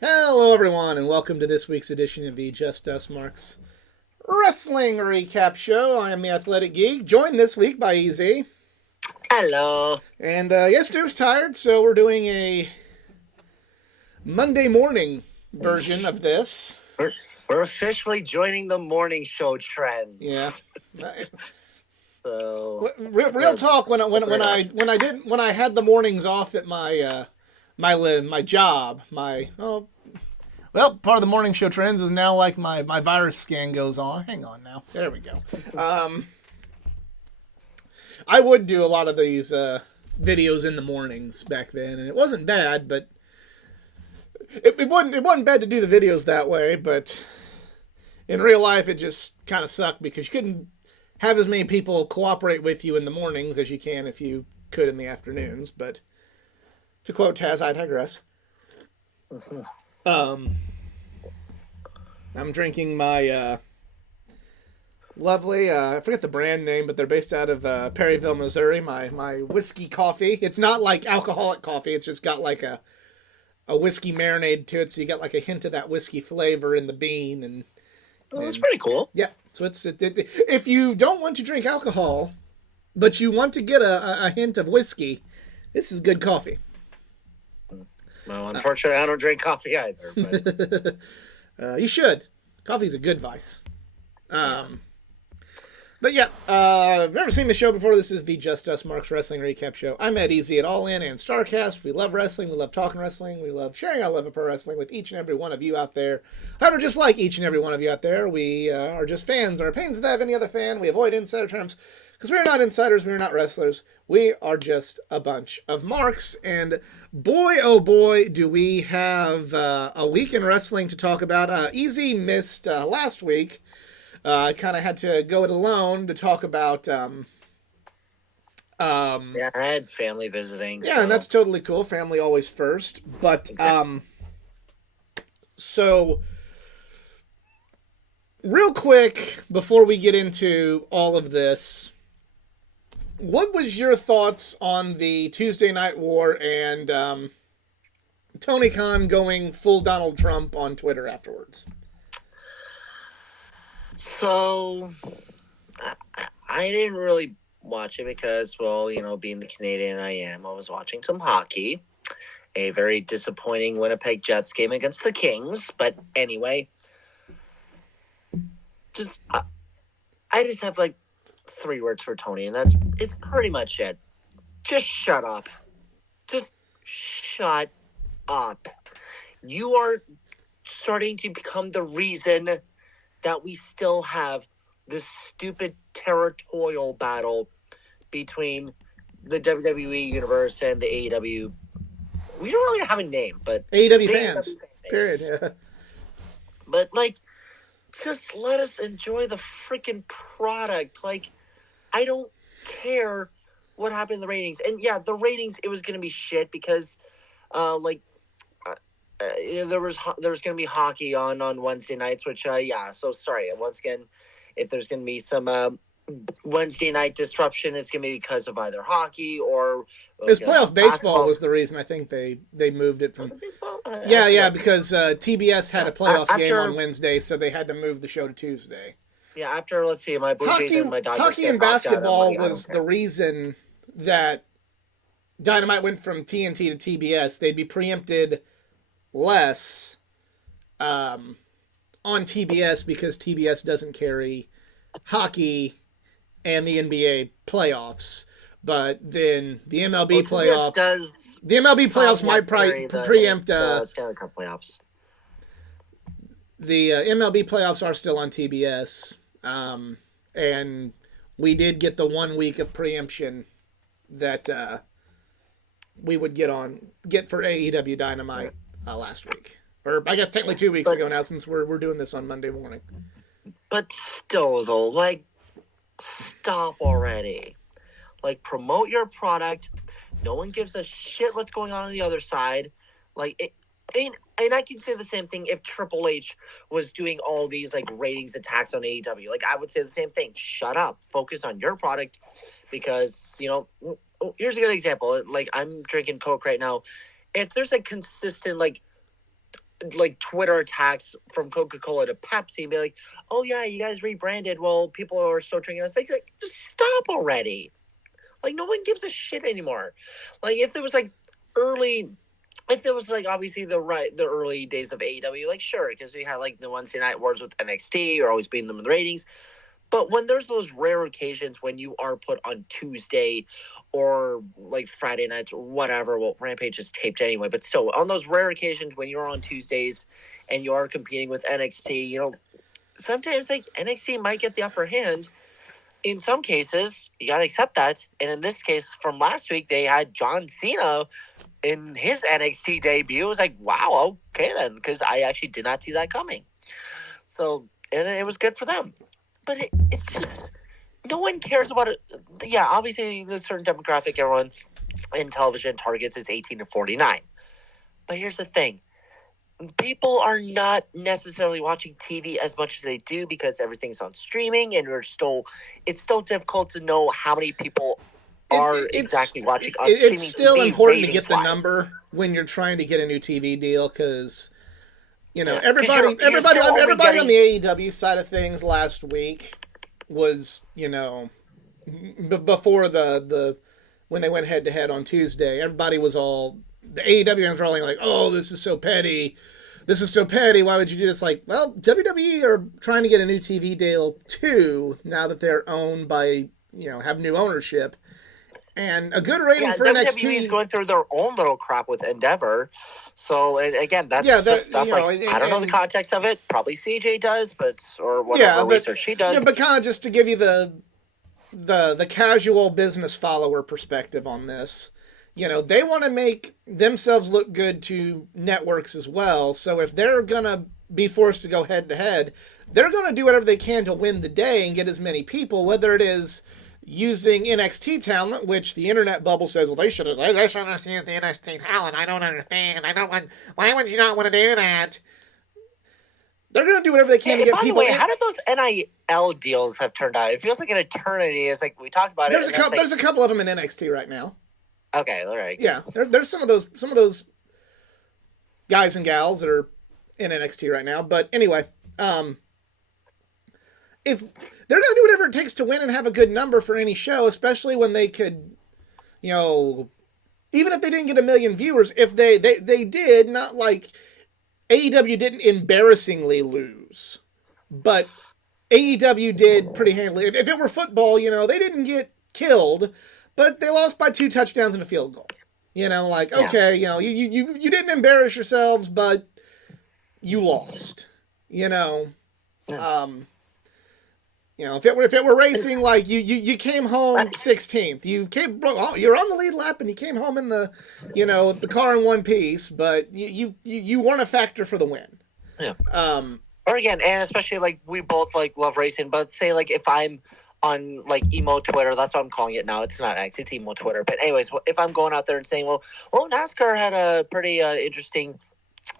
Hello, everyone, and welcome to this week's edition of the Just Us Marks Wrestling Recap Show. I am the Athletic Geek, joined this week by EZ. Hello. And yesterday was tired, so we're doing a Monday morning version of this. We're officially joining the morning show trend. Yeah. So real talk. When I had the mornings off at my job, part of the morning show trends is now like my virus scan goes on. Hang on now. There we go. I would do a lot of these videos in the mornings back then, and it wasn't bad, but it wasn't bad to do the videos that way, but in real life it just kind of sucked because you couldn't have as many people cooperate with you in the mornings as you can if you could in the afternoons. But to quote Taz, I digress. I'm drinking my lovely, I forget the brand name, but they're based out of Perryville, Missouri. My whiskey coffee. It's not like alcoholic coffee. It's just got like a whiskey marinade to it, so you got like a hint of that whiskey flavor in the bean. And that's pretty cool. Yeah, so if you don't want to drink alcohol, but you want to get a hint of whiskey, this is good coffee. Well, unfortunately, I don't drink coffee either. But you should. Coffee's a good vice. But yeah, I've never seen the show before. This is the Just Us Marks Wrestling Recap Show. I'm Ed Easy at All In and Starcast. We love wrestling. We love talking wrestling. We love sharing our love of pro wrestling with each and every one of you out there. However, just like each and every one of you out there, we are just fans. Our opinions that have any other fan. We avoid insider terms because we are not insiders. We are not wrestlers. We are just a bunch of marks. And boy, oh boy, do we have a week in wrestling to talk about. Easy missed last week. I kind of had to go it alone to talk about. Yeah, I had family visiting. Yeah, so. And that's totally cool. Family always first. But exactly. So real quick before we get into all of this, what was your thoughts on the Tuesday Night War and Tony Khan going full Donald Trump on Twitter afterwards? So, I didn't really watch it because, well, being the Canadian I am, I was watching some hockey. A very disappointing Winnipeg Jets game against the Kings. But anyway, I just have like 3 words for Tony, and it's pretty much it. Just shut up. Just shut up. You are starting to become the reason that we still have this stupid territorial battle between the WWE universe and the AEW. We don't really have a name, but AEW fans. Period. Yeah. But just let us enjoy the freaking product. I don't care what happened in the ratings. And yeah, the ratings, it was going to be shit because there was going to be hockey on Wednesday nights, which so sorry once again if there's going to be some Wednesday night disruption, it's going to be because of either hockey or playoff basketball. Baseball was the reason I think they moved it from baseball. Because TBS had a playoff game on Wednesday, so they had to move the show to Tuesday. Yeah, after let's see, my Blue Jays and my Dodgers. Hockey and basketball was the reason that Dynamite went from TNT to TBS. They'd be preempted less on TBS because TBS doesn't carry hockey and the NBA playoffs, but then the MLB playoffs the MLB playoffs might preempt Stanley Cup playoffs. The MLB playoffs are still on TBS, and we did get the 1 week of preemption that we would get for AEW Dynamite last week, or I guess technically 2 weeks ago now, since we're doing this on Monday morning. But still, though, stop already. Promote your product. No one gives a shit what's going on the other side. And I can say the same thing if Triple H was doing all these ratings attacks on AEW. I would say the same thing. Shut up. Focus on your product, because here's a good example. I'm drinking Coke right now. If there's a consistent like Twitter attacks from Coca-Cola to Pepsi and be like, oh yeah, you guys rebranded. Well, people are still drinking. It's like just stop already. Like no one gives a shit anymore. Like if there was like early, if there was like obviously the early days of AEW, like sure, because we had like the Wednesday night wars with NXT, you're always beating them in the ratings. But when there's those rare occasions when you are put on Tuesday or like Friday nights or whatever, well, Rampage is taped anyway, but still, on those rare occasions when you're on Tuesdays and you are competing with NXT, you know, sometimes like NXT might get the upper hand. In some cases, you got to accept that. And in this case, from last week, they had John Cena in his NXT debut. It was like, wow, okay then, because I actually did not see that coming. So, and it was good for them. But it's just, no one cares about it. Yeah, obviously, there's a certain demographic everyone in television targets is 18 to 49. But here's the thing. People are not necessarily watching TV as much as they do because everything's on streaming, and it's still difficult to know how many people are exactly watching on streaming. It's still important to get the number when you're trying to get a new TV deal because, you know, everybody on the AEW side of things last week was, you know, before the when they went head to head on Tuesday, everybody was all, the AEW fans were all like, oh, this is so petty. This is so petty. Why would you do this? Like, well, WWE are trying to get a new TV deal too now that they're owned by, you know, have new ownership. And a good rating for WWE NXT. WWE is going through their own little crap with Endeavor. So, and again, that's just stuff like, I don't know the context of it. Probably CJ does, or whatever research she does. Yeah, but kind of just to give you the casual business follower perspective on this. You know, they want to make themselves look good to networks as well. So if they're going to be forced to go head to head, they're going to do whatever they can to win the day and get as many people, whether it is using NXT talent, which the internet bubble says, well, they should have used the NXT talent. I don't understand. Why would you not want to do that? They're going to do whatever they can to get people. By the way, how did those NIL deals have turned out? It feels like an eternity. It's like we talked about there's a couple of them in NXT right now. Okay, all right. Yeah, there's some of those guys and gals that are in NXT right now. But anyway, if they're gonna do whatever it takes to win and have a good number for any show, especially when they could, you know, even if they didn't get 1 million viewers, if they did, not like AEW didn't embarrassingly lose, but AEW did pretty handily. If it were football, you know, they didn't get killed, but they lost by 2 touchdowns and a field goal. You know, like, okay, you know, you didn't embarrass yourselves, but you lost. You know, you know, if it were racing, like you came home 16th, you're on the lead lap and you came home in the, you know, the car in one piece, but you weren't a factor for the win. Yeah. Or again, and especially like we both like love racing, but say like if I'm on like emo Twitter, that's what I'm calling it now. It's not X, it's emo Twitter. But anyways, if I'm going out there and saying, well, NASCAR had a pretty interesting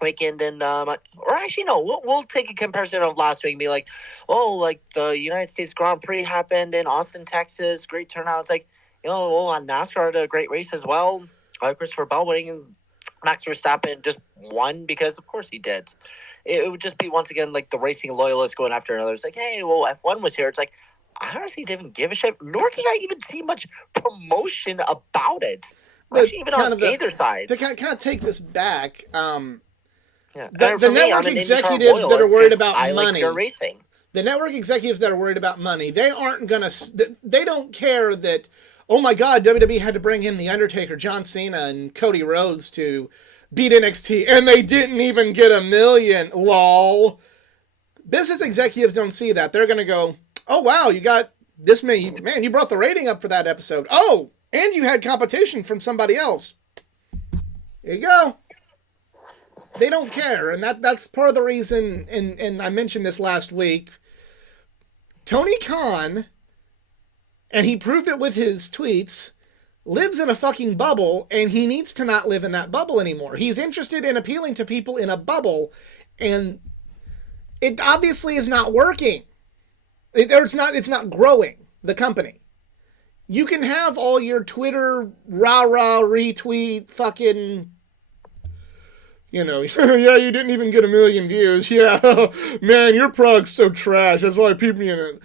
weekend, and or actually no, we'll take a comparison of last week and be like, oh, like the United States Grand Prix happened in Austin, Texas, great turnout. It's like, you know, well, NASCAR had a great race as well. Christopher Bell winning, and Max Verstappen just won because of course he did. It would just be once again like the racing loyalists going after another. It's like, hey, well, F1 was here. It's like, I honestly didn't give a shit, nor did I even see much promotion about it. Actually, even on either side. To kind of take this back, yeah. The network executives that are worried about money. Like racing. The network executives that are worried about money, they aren't gonna. They don't care that. Oh my God, WWE had to bring in The Undertaker, John Cena, and Cody Rhodes to beat NXT, and they didn't even get 1 million. Lol. Business executives don't see that. They're gonna go, oh wow, you got this many. Man, you brought the rating up for that episode. Oh, and you had competition from somebody else. There you go. They don't care, and that's part of the reason, and I mentioned this last week, Tony Khan, and he proved it with his tweets, lives in a fucking bubble, and he needs to not live in that bubble anymore. He's interested in appealing to people in a bubble, and it obviously is not working. It's not growing, the company. You can have all your Twitter rah-rah retweet fucking You know, yeah, you didn't even get 1 million views. Yeah, man, your product's so trash. That's why people,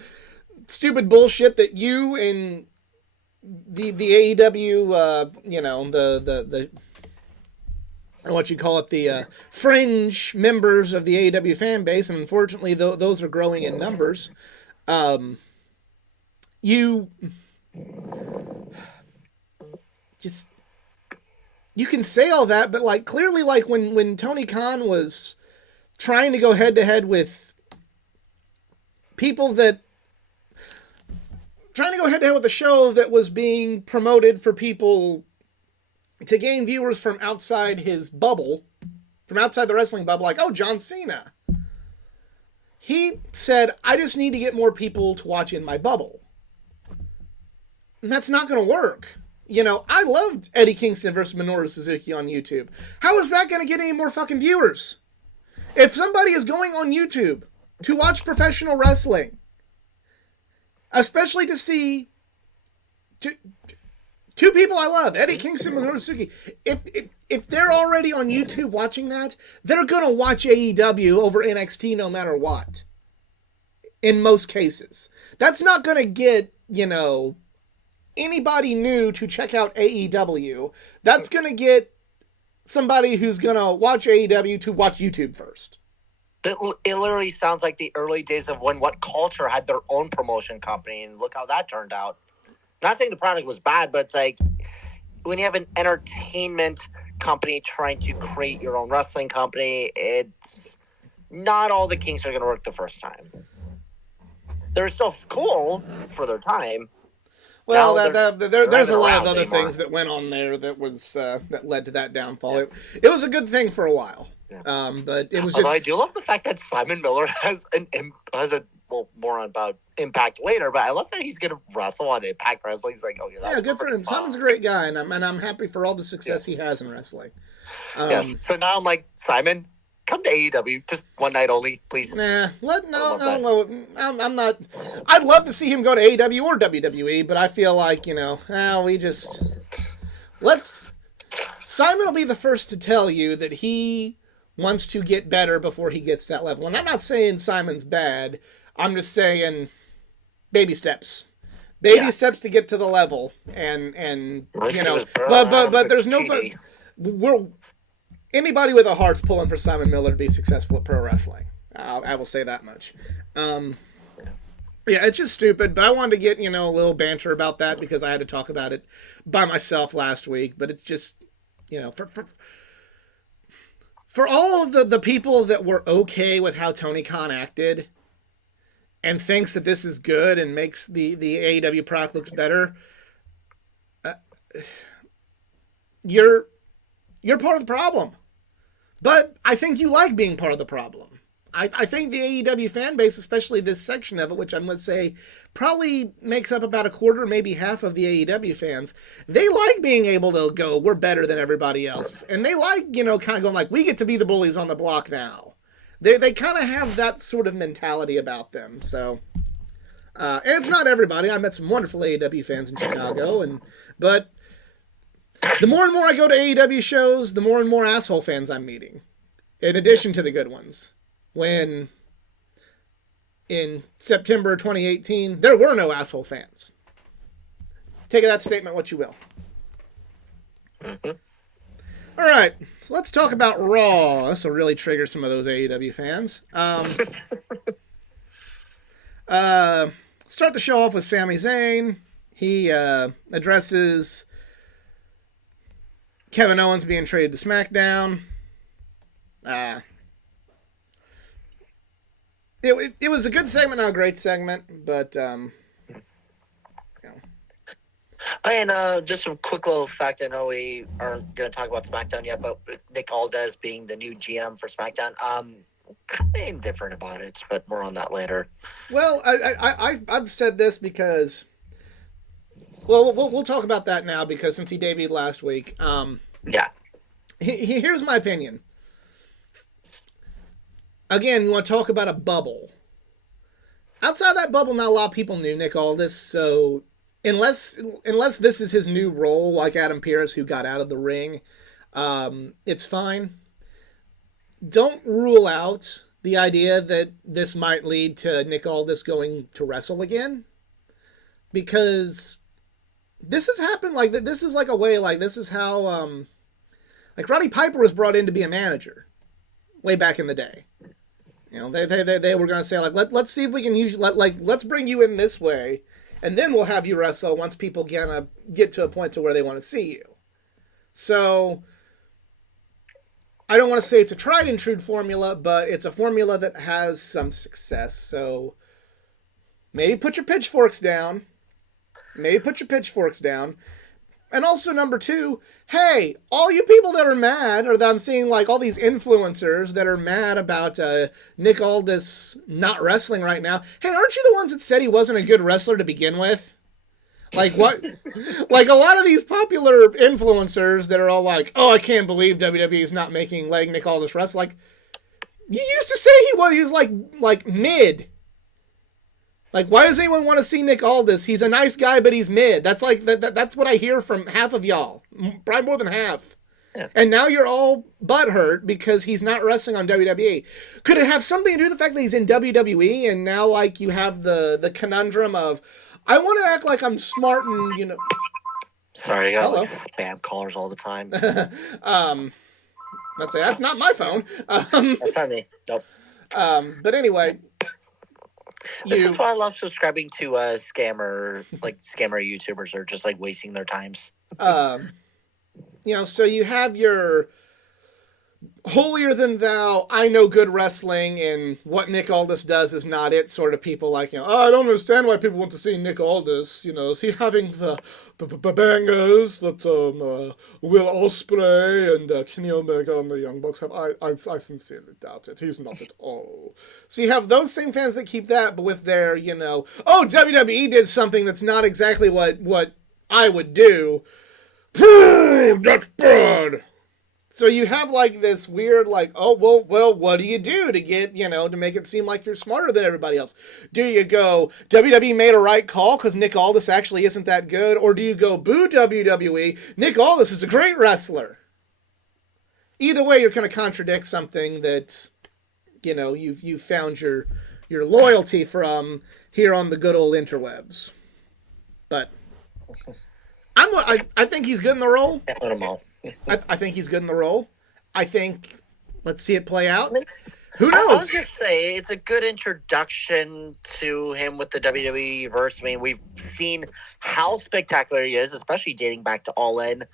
stupid bullshit that you and the AEW, what you call it, the fringe members of the AEW fan base, and unfortunately, those are growing in numbers. You just you can say all that, but like clearly, like when Tony Khan was trying to go head to head with people that trying to go head to head with a show that was being promoted for people to gain viewers from outside his bubble, from outside the wrestling bubble, like, oh, John Cena. He said, I just need to get more people to watch in my bubble. And that's not going to work. I loved Eddie Kingston versus Minoru Suzuki on YouTube. How is that going to get any more fucking viewers? If somebody is going on YouTube to watch professional wrestling, especially to see two people I love, Eddie Kingston and Minoru Suzuki, if they're already on YouTube watching that, they're going to watch AEW over NXT no matter what. In most cases. That's not going to get, anybody new to check out AEW. That's going to get somebody who's going to watch AEW to watch YouTube first. It literally sounds like the early days of when What Culture had their own promotion company, and look how that turned out. Not saying the product was bad, but it's like when you have an entertainment company trying to create your own wrestling company, it's not all the kinks are going to work the first time. They're still cool for their time. Well, there's a lot of other things that went on there that was that led to that downfall. Yeah. It was a good thing for a while, but it was. Although I do love the fact that Simon Miller has more on about Impact later, but I love that he's going to wrestle on Impact Wrestling. He's like, oh yeah, good for him. Fun. Simon's a great guy, and I'm happy for all the success he has in wrestling. Yes. So now I'm like, Simon, come to AEW, just one night only, please. Nah, no. I'm not. I'd love to see him go to AEW or WWE, but I feel like Simon will be the first to tell you that he wants to get better before he gets to that level. And I'm not saying Simon's bad. I'm just saying baby steps. Baby steps to get to the level. And but there's nobody. Anybody with a heart's pulling for Simon Miller to be successful at pro wrestling. I will say that much. It's just stupid, but I wanted to get, a little banter about that because I had to talk about it by myself last week, but it's just, for all of the people that were okay with how Tony Khan acted and thinks that this is good and makes the AEW product looks better, you're part of the problem. But I think you like being part of the problem. I think the AEW fan base, especially this section of it, which I'm going to say probably makes up about a quarter, maybe half of the AEW fans, they like being able to go, we're better than everybody else. And they like, kind of going like, we get to be the bullies on the block now. They kind of have that sort of mentality about them. So, and it's not everybody. I met some wonderful AEW fans in Chicago, but the more and more I go to AEW shows, the more and more asshole fans I'm meeting, in addition to the good ones. When in September 2018, there were no asshole fans. Take that statement what you will. All right, so let's talk about Raw. This will really trigger some of those AEW fans. Start the show off with Sami Zayn. He addresses Kevin Owens being traded to SmackDown. It was a good segment, not a great segment, but And just a quick little fact, I know we aren't going to talk about SmackDown yet, but with Nick Aldis being the new GM for SmackDown, kind of indifferent about it, but more on that later. Well, I've said this because, we'll talk about that now because since he debuted last week, here's my opinion. Again, we want to talk about a bubble. Outside that bubble, not a lot of people knew Nick Aldis, so unless this is his new role, like Adam Pearce, who got out of the ring, it's fine. don't rule out the idea that this might lead to Nick Aldis going to wrestle again, because this has happened. Like this is like a way. Like this is how like Roddy Piper was brought in to be a manager way back in the day. You know, they were going to say like let's see if we can use let's bring you in this way, and then we'll have you wrestle once people get to a point to where they want to see you. So I don't want to say it's a tried and true formula, but it's a formula that has some success. So maybe put your pitchforks down. Maybe put your pitchforks down. And also, number two, hey, all you people that are mad, or that I'm seeing like all these influencers that are mad about Nick Aldis not wrestling right now, hey, aren't you the ones that said he wasn't a good wrestler to begin with? Like what? Like a lot of these popular influencers that are all like, "Oh, I can't believe WWE is not making Nick Aldis wrestle." Like, you used to say he was like mid. Like, why does anyone want to see Nick Aldis? He's a nice guy, but he's mid. That's like that's what I hear from half of y'all, probably more than half. Yeah. And now you're all butthurt because he's not wrestling on WWE. Could it have something to do with the fact that he's in WWE and now like you have the conundrum of, I want to act like I'm smart and, you know. Sorry, I got like spam callers all the time. Let's say that's not my phone. That's not me. Nope. But anyway, this is why I love subscribing to scammer YouTubers are just like wasting their times. You know, so you have your holier than thou, I know good wrestling, and what Nick Aldis does is not it sort of people like, you know, oh, I don't understand why people want to see Nick Aldis. You know, is he having the bangers that Will Ospreay and Kenny Omega and the Young Bucks have? I sincerely doubt it. He's not at all. So you have those same fans that keep that, but with their, you know, oh, WWE did something that's not exactly what I would do. That's bad. So you have like this weird like, oh, well, what do you do to get, you know, to make it seem like you're smarter than everybody else? Do you go, WWE made a right call because Nick Aldis actually isn't that good? Or do you go, boo WWE, Nick Aldis is a great wrestler? Either way, you're going to contradict something that, you know, you've found your loyalty from here on the good old interwebs. But I think he's good in the role. I think he's good in the role. I think, let's see it play out. Who knows? I was going to say, it's a good introduction to him with the WWE verse. I mean, we've seen how spectacular he is, especially dating back to All In.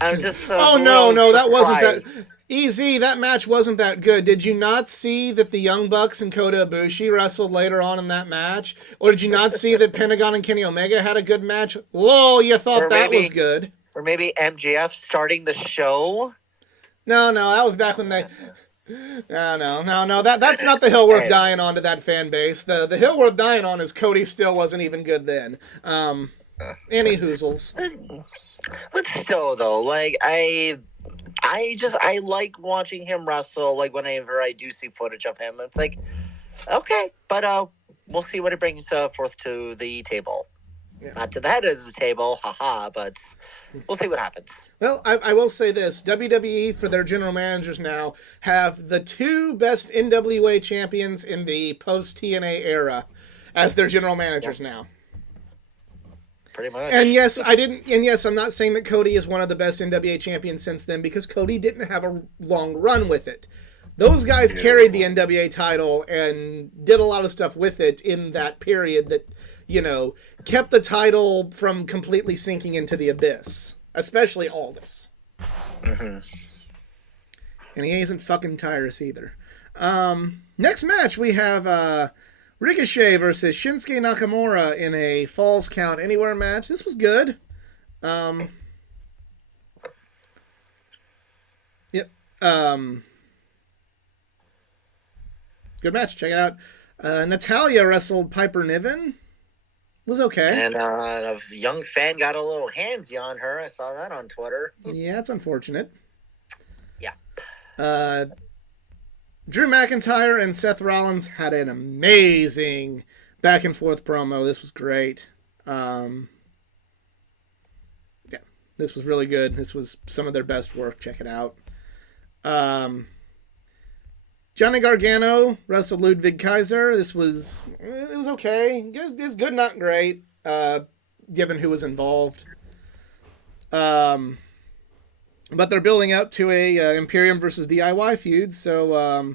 I'm just so no, that wasn't that. Easy, that match wasn't that good. Did you not see that the Young Bucks and Kota Ibushi wrestled later on in that match? Or did you not see that Pentagon and Kenny Omega had a good match? Whoa, you thought that was good. Or maybe MJF starting the show? No, that was back when they... No. That's not the hill worth dying on to that fan base. The hill worth dying on is Cody still wasn't even good then. Any hoozles. But still, though, like, I like watching him wrestle, like, whenever I do see footage of him. It's like, okay, but we'll see what it brings forth to the table. Yeah. Not to the head of the table, haha, but we'll see what happens. Well, I will say this. WWE, for their general managers now, have the two best NWA champions in the post-TNA era as their general managers now. Pretty much. And yes, I'm not saying that Cody is one of the best NWA champions since then, because Cody didn't have a long run with it. Those guys carried the NWA title and did a lot of stuff with it in that period that, you know, kept the title from completely sinking into the abyss. Especially Aldis. Mm-hmm. And he isn't fucking Tyrus either. Next match, we have Ricochet versus Shinsuke Nakamura in a Falls Count Anywhere match. This was good. Yep. Good match. Check it out. Natalya wrestled Piper Niven. Was okay. And a young fan got a little handsy on her. I saw that on Twitter. Yeah, it's unfortunate. Yeah. Drew McIntyre and Seth Rollins had an amazing back and forth promo. This was great. Yeah, this was really good. This was some of their best work. Check it out. Johnny Gargano wrestled Ludwig Kaiser. This was it was okay. It was good, not great, given who was involved. But they're building up to a Imperium versus DIY feud, so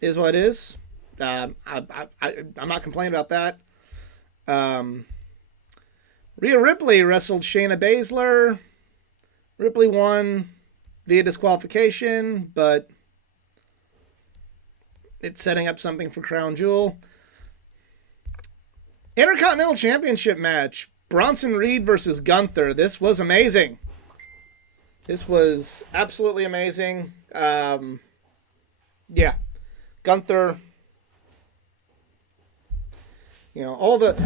is what it is. I'm not complaining about that. Rhea Ripley wrestled Shayna Baszler. Ripley won via disqualification, but it's setting up something for Crown Jewel. Intercontinental Championship match. Bronson Reed versus Gunther. This was amazing. This was absolutely amazing. Yeah. Gunther. All the...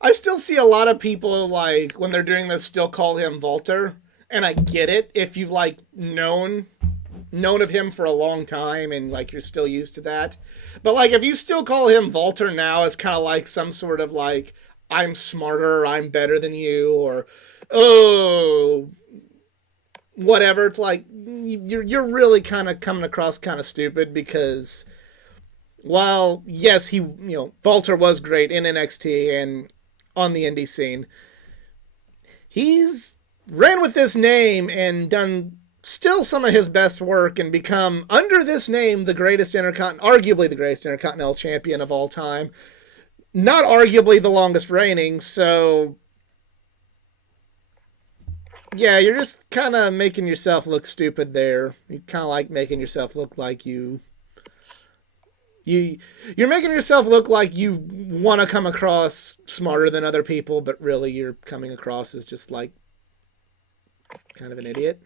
I still see a lot of people, like, when they're doing this, still call him Walter. And I get it if you've, like, known of him for a long time and, like, you're still used to that. But, like, if you still call him Walter now, it's kind of like some sort of, like, I'm smarter, I'm better than you, or, oh, whatever. It's like, you're really kind of coming across kind of stupid because, while, yes, Walter was great in NXT and on the indie scene, he's ran with this name and done still some of his best work and become, under this name, arguably the greatest Intercontinental Champion of all time. Not arguably the longest reigning, so yeah, you're just kind of making yourself look stupid there. You kind of like making yourself look like you're making yourself look like you want to come across smarter than other people, but really you're coming across as just like kind of an idiot.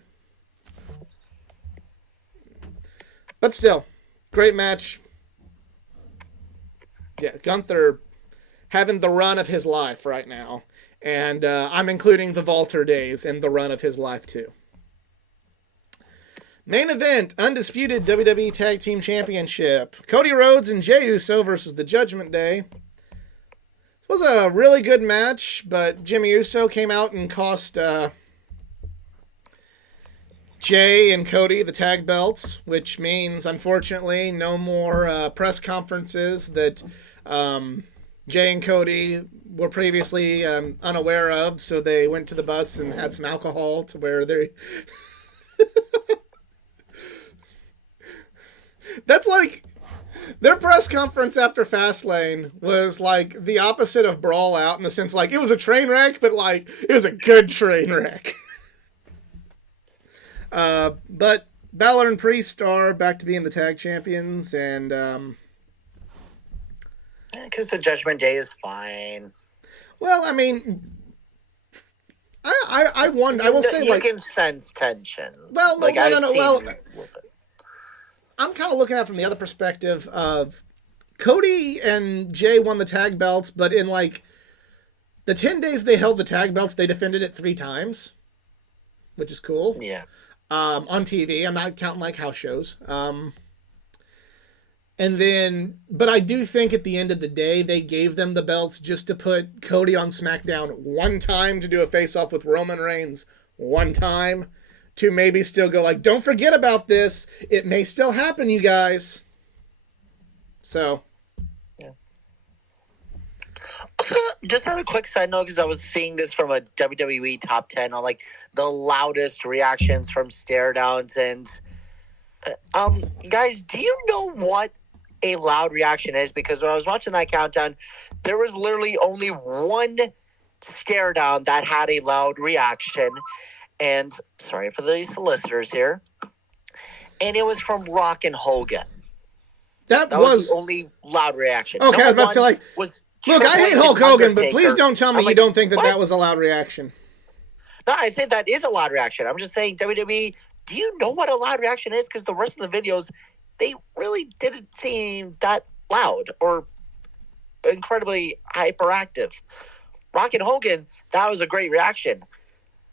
But still, great match. Yeah, Gunther having the run of his life right now. And I'm including the Walter days in the run of his life, too. Main event, undisputed WWE Tag Team Championship. Cody Rhodes and Jey Uso versus the Judgment Day. It was a really good match, but Jimmy Uso came out and cost Jey and Cody the tag belts, which means, unfortunately, no more press conferences that... Jey and Cody were previously unaware of, so they went to the bus and had some alcohol to where they... That's like... Their press conference after Fastlane was like the opposite of Brawl Out in the sense like it was a train wreck, but like it was a good train wreck. But Balor and Priest are back to being the tag champions, and... Because the Judgment Day is fine. Well, I mean, I wonder. I will say, you can sense tension. Well, like no. Well, it. I'm kind of looking at it from the other perspective of Cody and Jey won the tag belts, but in like the 10 days they held the tag belts, they defended it 3 times, which is cool. Yeah. On TV, I'm not counting like house shows. And then, but I do think at the end of the day, they gave them the belts just to put Cody on SmackDown one time to do a face-off with Roman Reigns one time to maybe still go like, don't forget about this. It may still happen, you guys. So. Yeah. Just on a quick side note, because I was seeing this from a WWE top 10 on like the loudest reactions from stare downs and guys, do you know what a loud reaction is? Because when I was watching that countdown, there was literally only one stare down that had a loud reaction. And sorry for the listeners here. And it was from Rock and Hogan. That was the only loud reaction. Okay, I was about to say, like, look, I hate Hulk Hogan, but please don't tell me you don't think that was a loud reaction. No, I said that is a loud reaction. I'm just saying, WWE, do you know what a loud reaction is? Because the rest of the videos, they really didn't seem that loud or incredibly hyperactive. Rock and Hogan, that was a great reaction.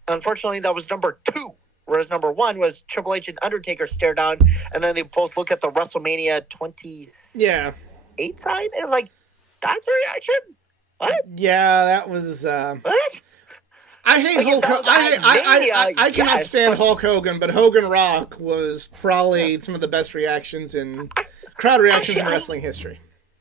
Unfortunately, that was number 2, whereas number 1 was Triple H and Undertaker stare down, and then they both look at the WrestleMania 28 sign, and like, that's a reaction? What? Yeah, that was... What? I hate Like, if Hulk that Hogan. was I cannot yes, stand but Hulk Hogan, but Hogan Rock was probably some of the best reactions in crowd reactions actually, in wrestling history.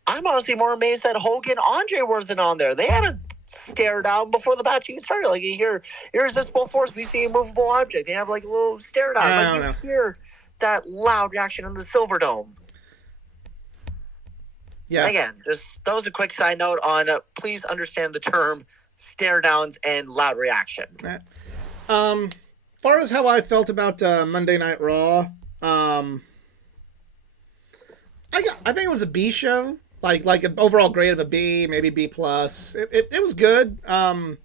I'm honestly more amazed that Hogan Andre wasn't on there. They had a stare down before the match even started. Like, you hear irresistible force, we see a movable object. They have like a little stare down. I Like, don't you know. hear that loud reaction in the Silver Dome. Yeah. Again, just that was a quick side note on please understand the term stare downs and loud reaction. Far as how I felt about Monday Night Raw, I think it was a B show. Like an overall grade of a B, maybe B plus. It was good. A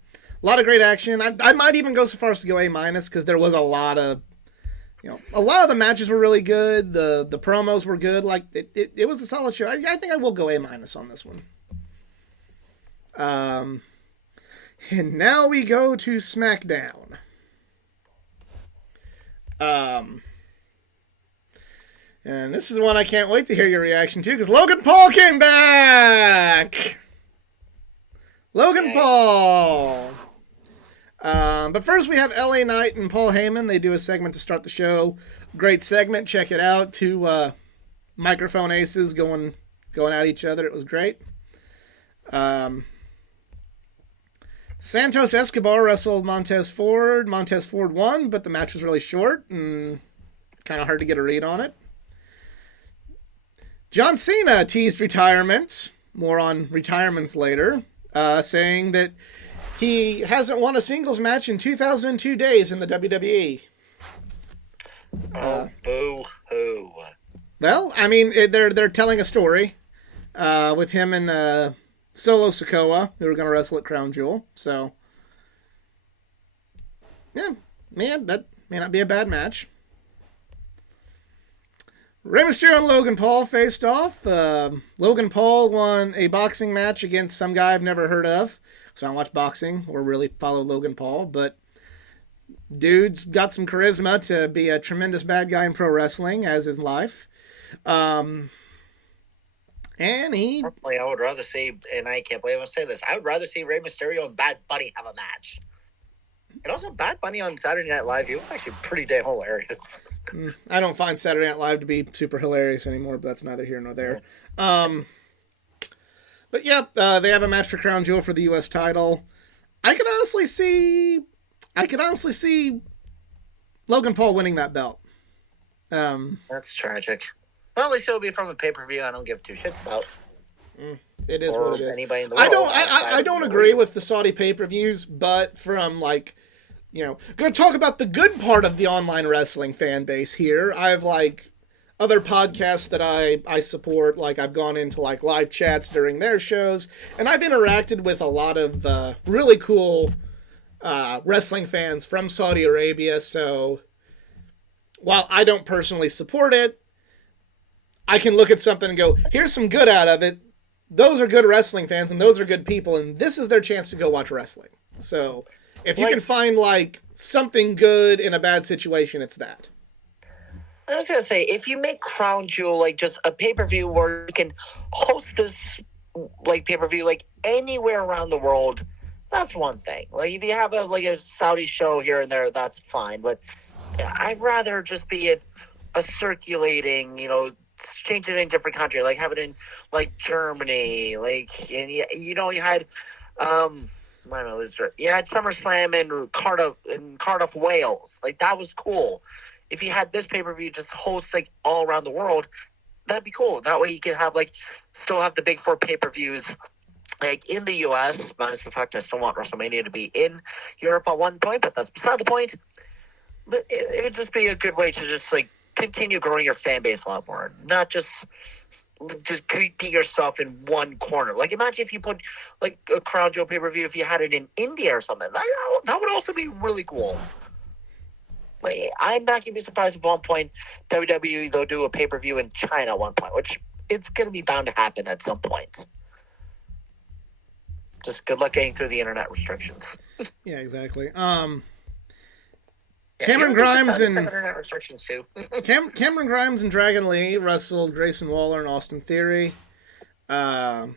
lot of great action. I might even go so far as to go A minus because there was a lot of the matches were really good. The promos were good. Like it was a solid show. I think I will go A minus on this one. And now we go to SmackDown. And this is the one I can't wait to hear your reaction to because Logan Paul came back. Logan Paul. But first we have LA Knight and Paul Heyman. They do a segment to start the show. Great segment. Check it out. Two microphone aces going at each other. It was great. Santos Escobar wrestled Montez Ford. Montez Ford won, but the match was really short and kind of hard to get a read on it. John Cena teased retirement. More on retirements later. Saying that he hasn't won a singles match in 2002 days in the WWE. Boo-hoo. Well, I mean, they're telling a story with him and Solo Sikoa, who are going to wrestle at Crown Jewel. So, yeah, man, that may not be a bad match. Rey Mysterio and Logan Paul faced off. Logan Paul won a boxing match against some guy I've never heard of. So I don't watch boxing or really follow Logan Paul, but dude's got some charisma to be a tremendous bad guy in pro wrestling, as is life. And he... Personally, I would rather see, and I can't believe I'm saying this, I would rather see Rey Mysterio and Bad Bunny have a match. And also, Bad Bunny on Saturday Night Live, he was actually pretty damn hilarious. I don't find Saturday Night Live to be super hilarious anymore, but that's neither here nor there. Yeah. But yeah, they have a match for Crown Jewel for the U.S. title. I could honestly see Logan Paul winning that belt. That's tragic. Well, at least it'll be from a pay-per-view I don't give two shits about. It is or what it is. Anybody in the world. I don't agree with the Saudi pay-per-views, but from gonna talk about the good part of the online wrestling fan base here. I have other podcasts that I support. Like I've gone into live chats during their shows, and I've interacted with a lot of really cool wrestling fans from Saudi Arabia. So while I don't personally support it, I can look at something and go, here's some good out of it. Those are good wrestling fans, and those are good people, and this is their chance to go watch wrestling. So if you can find something good in a bad situation, it's that. I was gonna say, if you make Crown Jewel just a pay-per-view where you can host this pay-per-view anywhere around the world, that's one thing. If you have a Saudi show here and there, that's fine. But I'd rather just be a circulating, change it in different country, have it in Germany, and you had you had SummerSlam in Cardiff, Wales. That was cool. If you had this pay-per-view just host all around the world, that'd be cool. That way you can have still have the big four pay-per-views in the US, minus the fact I still want WrestleMania to be in Europe at one point, but that's beside the point. But it would just be a good way to just continue growing your fan base a lot more, not just keep yourself in one corner. Imagine if you put a Crown Jewel pay-per-view, if you had it in India or something. That would also be really cool. I'm not going to be surprised if at one point WWE, they'll do a pay-per-view in China at one point, which it's going to be bound to happen at some point. Just good luck getting through the internet restrictions. Yeah, exactly. Yeah, Cameron Grimes and internet restrictions too. Cameron Grimes and Dragon Lee wrestled Grayson Waller and Austin Theory. So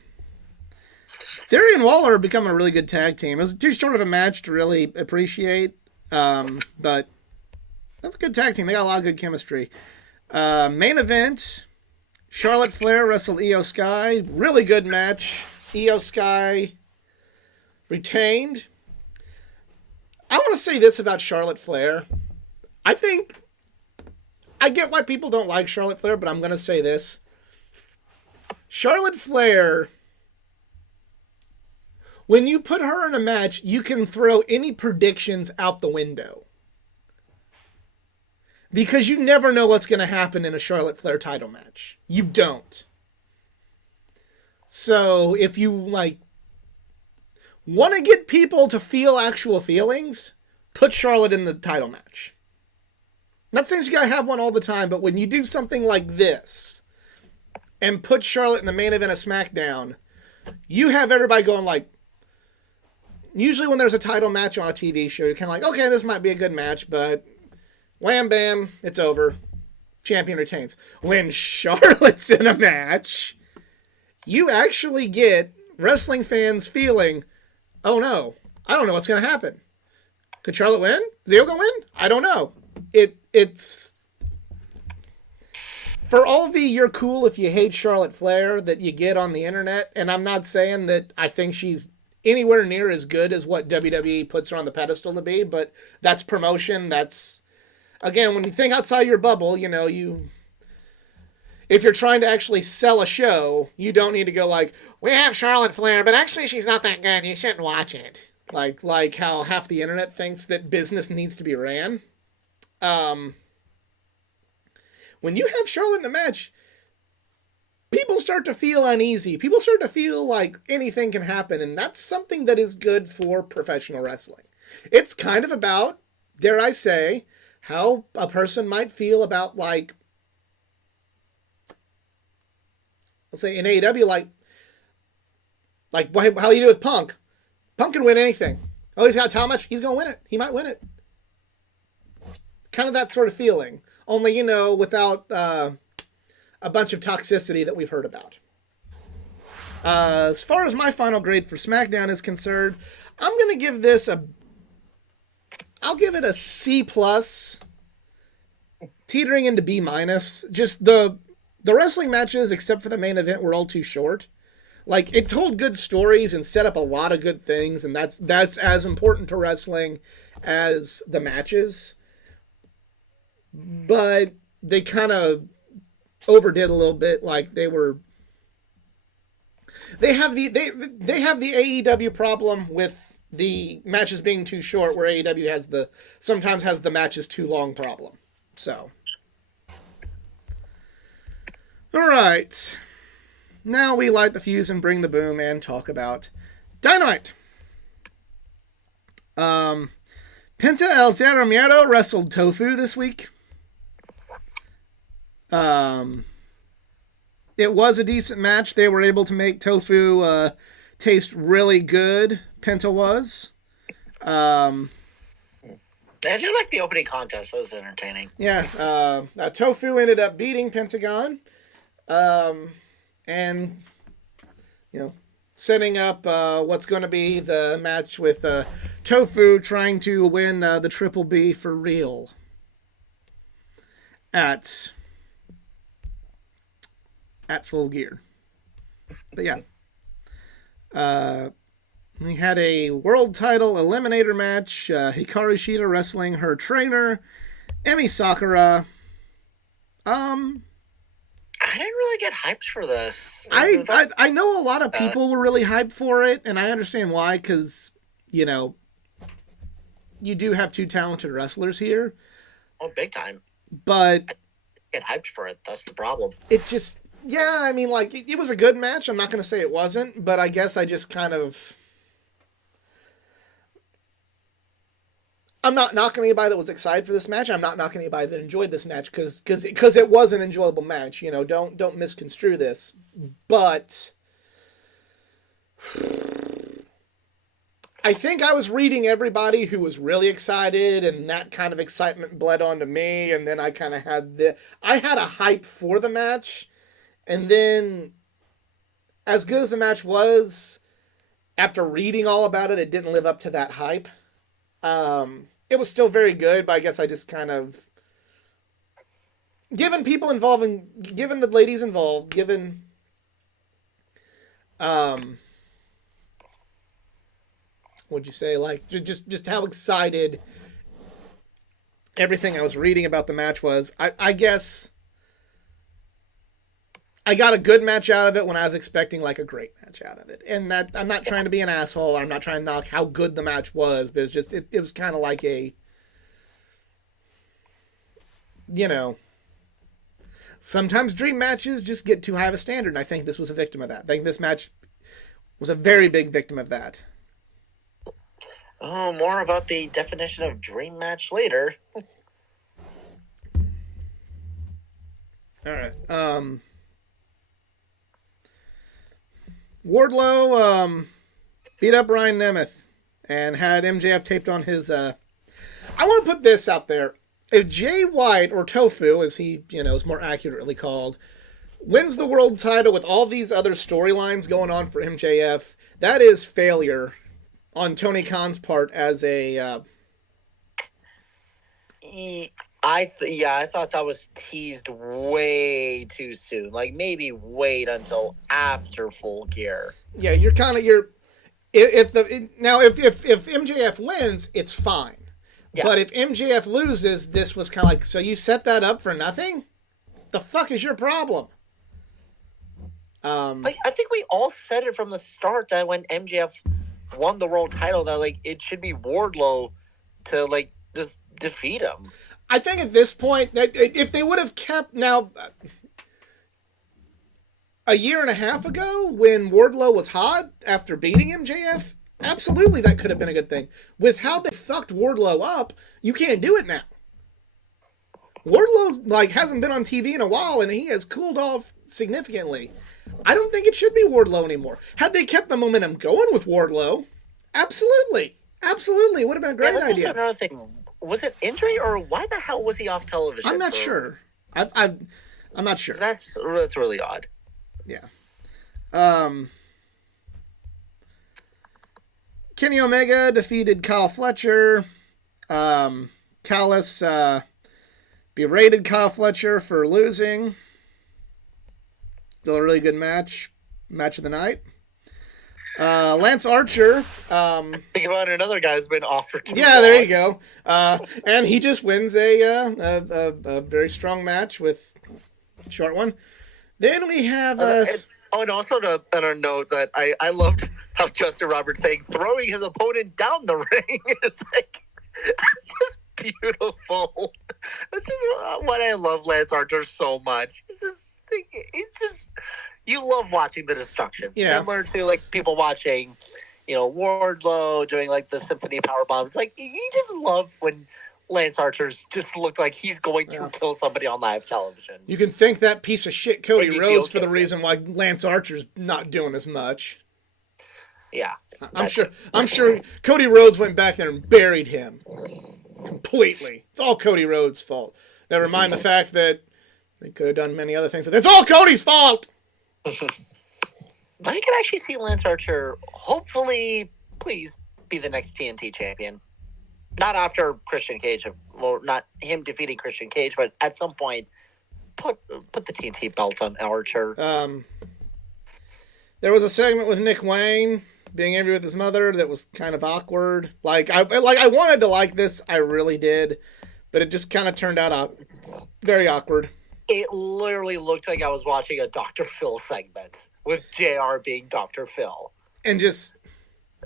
Theory and Waller are becoming a really good tag team. It was too short of a match to really appreciate, but that's a good tag team. They got a lot of good chemistry. Main event, Charlotte Flair wrestled Io Sky. Really good match. Io Sky retained. I want to say this about Charlotte Flair. I get why people don't like Charlotte Flair, but I'm going to say this. Charlotte Flair, when you put her in a match, you can throw any predictions out the window. Because you never know what's going to happen in a Charlotte Flair title match. You don't. So if you want to get people to feel actual feelings, put Charlotte in the title match. Not saying you gotta have one all the time, but when you do something like this and put Charlotte in the main event of SmackDown, you have everybody going like, usually when there's a title match on a TV show, you're kind of like, okay, this might be a good match, but wham bam, it's over. Champion retains. When Charlotte's in a match, you actually get wrestling fans feeling, oh no, I don't know what's going to happen. Could Charlotte win? Is Io going to win? I don't know. It's for all the you're cool if you hate Charlotte Flair that you get on the internet, and I'm not saying that I think she's anywhere near as good as what WWE puts her on the pedestal to be, but that's promotion. That's, again, when you think outside your bubble, if you're trying to actually sell a show, you don't need to go like, we have Charlotte Flair, but actually she's not that good. You shouldn't watch it. Like how half the internet thinks that business needs to be ran. When you have Charlotte in a match, people start to feel uneasy. People start to feel like anything can happen, and that's something that is good for professional wrestling. It's kind of about, dare I say, how a person might feel about, like, let's say in AEW, like how you do with Punk. Punk can win anything. Oh, he's got a title match. He's going to win it. He might win it. Kind of that sort of feeling. Only, without a bunch of toxicity that we've heard about. As far as my final grade for SmackDown is concerned, I'm going to give this I'll give it a C+, teetering into B-. Just the wrestling matches, except for the main event, were all too short. Like, it told good stories and set up a lot of good things, and that's as important to wrestling as the matches. But they kind of overdid a little bit. Like, they have the AEW problem with the matches being too short, where AEW sometimes has the matches too long problem. So, all right. Now we light the fuse and bring the boom and talk about Dynamite. Penta El Zero Miedo wrestled Tofu this week. It was a decent match. They were able to make Tofu taste really good. Penta was. I did like the opening contest. That was entertaining. Yeah. Tofu ended up beating Pentagon. And, setting up what's going to be the match with Tofu trying to win the Triple B for real at Full Gear. But yeah. We had a world title eliminator match. Hikaru Shida wrestling her trainer, Emi Sakura. I didn't really get hyped for this. I know a lot of people were really hyped for it, and I understand why, because, you do have two talented wrestlers here. Oh, big time. But I get hyped for it. That's the problem. It just, it was a good match. I'm not going to say it wasn't, but I guess I just kind of... I'm not knocking anybody that was excited for this match. I'm not knocking anybody that enjoyed this match because it was an enjoyable match. Don't misconstrue this. But I think I was reading everybody who was really excited, and that kind of excitement bled onto me. And then I kind of had a hype for the match, and then as good as the match was, after reading all about it, it didn't live up to that hype. It was still very good, but I guess I just kind of given people involved and given the ladies involved, given um what'd you say, like just how excited everything I was reading about the match was. I guess I got a good match out of it when I was expecting like a great match out of it. And that I'm not trying to be an asshole. I'm not trying to knock how good the match was, but it's just it was kind of like a, you know, sometimes dream matches just get too high of a standard, and I think this was a victim of that. I think this match was a very big victim of that. Oh, more about the definition of dream match later. All right. Wardlow beat up Ryan Nemeth and had MJF taped on his. I want to put this out there. If Jay White, or Tofu, as he is more accurately called, wins the world title with all these other storylines going on for MJF, that is failure on Tony Khan's part as a. I thought that was teased way too soon. Like, maybe wait until after Full Gear. Yeah, you're if MJF wins, it's fine. Yeah. But if MJF loses, this was kind of like, so you set that up for nothing? The fuck is your problem? I think we all said it from the start that when MJF won the world title, that like it should be Wardlow to like just defeat him. I think at this point, if they would have kept now, a year and a half ago when Wardlow was hot after beating MJF, absolutely that could have been a good thing. With how they fucked Wardlow up, you can't do it now. Wardlow's like hasn't been on TV in a while, and he has cooled off significantly. I don't think it should be Wardlow anymore. Had they kept the momentum going with Wardlow, absolutely, it would have been a great idea. Another thing. Was it injury, or why the hell was he off television? I'm not sure. I'm not sure. That's really odd. Yeah. Kenny Omega defeated Kyle Fletcher. Callis berated Kyle Fletcher for losing. Still a really good match. Match of the night. Lance Archer. Think about another guy's been offered to. Yeah, there you go. And he just wins a very strong match with a short one. Then we have. And also on a note that I loved how Justin Roberts saying throwing his opponent down the ring. It's like it's just beautiful. This is what I love Lance Archer so much. It's just you love watching the destruction. Yeah. Similar to like people watching, Wardlow doing like the Symphony Power Bombs. Like you just love when Lance Archer's just looked like he's going to kill somebody on live television. You can thank that piece of shit Cody Rhodes for the reason why Lance Archer's not doing as much. Yeah. I'm sure Cody Rhodes went back there and buried him completely. It's all Cody Rhodes' fault. Never mind the fact that they could have done many other things. It's all Cody's fault! I can actually see Lance Archer, hopefully, please, be the next TNT champion. Not after Christian Cage, well, not him defeating Christian Cage, but at some point, put the TNT belt on Archer. There was a segment with Nick Wayne being angry with his mother that was kind of awkward. I wanted to like this, I really did, but it just kind of turned out very awkward. It literally looked like I was watching a Dr. Phil segment with JR being Dr. Phil. And just...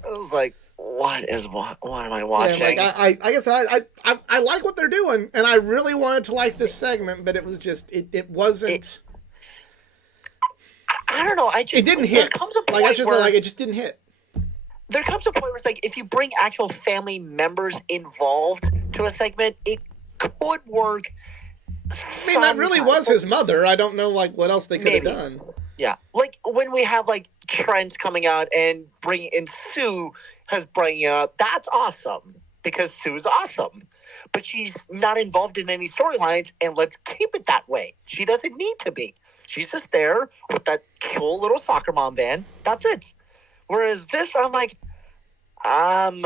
I was like, what am I watching? Yeah, I guess I like what they're doing, and I really wanted to like this segment, but it was just, it wasn't... I don't know, it didn't hit. There comes a point where... it just didn't hit. There comes a point where it's like, if you bring actual family members involved to a segment, it could work. I mean, that really was his mother. I don't know, what else they could have done. Yeah. Like, when we have, Trent coming out and Sue has bringing it up, that's awesome. Because Sue's awesome. But she's not involved in any storylines, and let's keep it that way. She doesn't need to be. She's just there with that cool little soccer mom band. That's it. Whereas this, I'm like, um,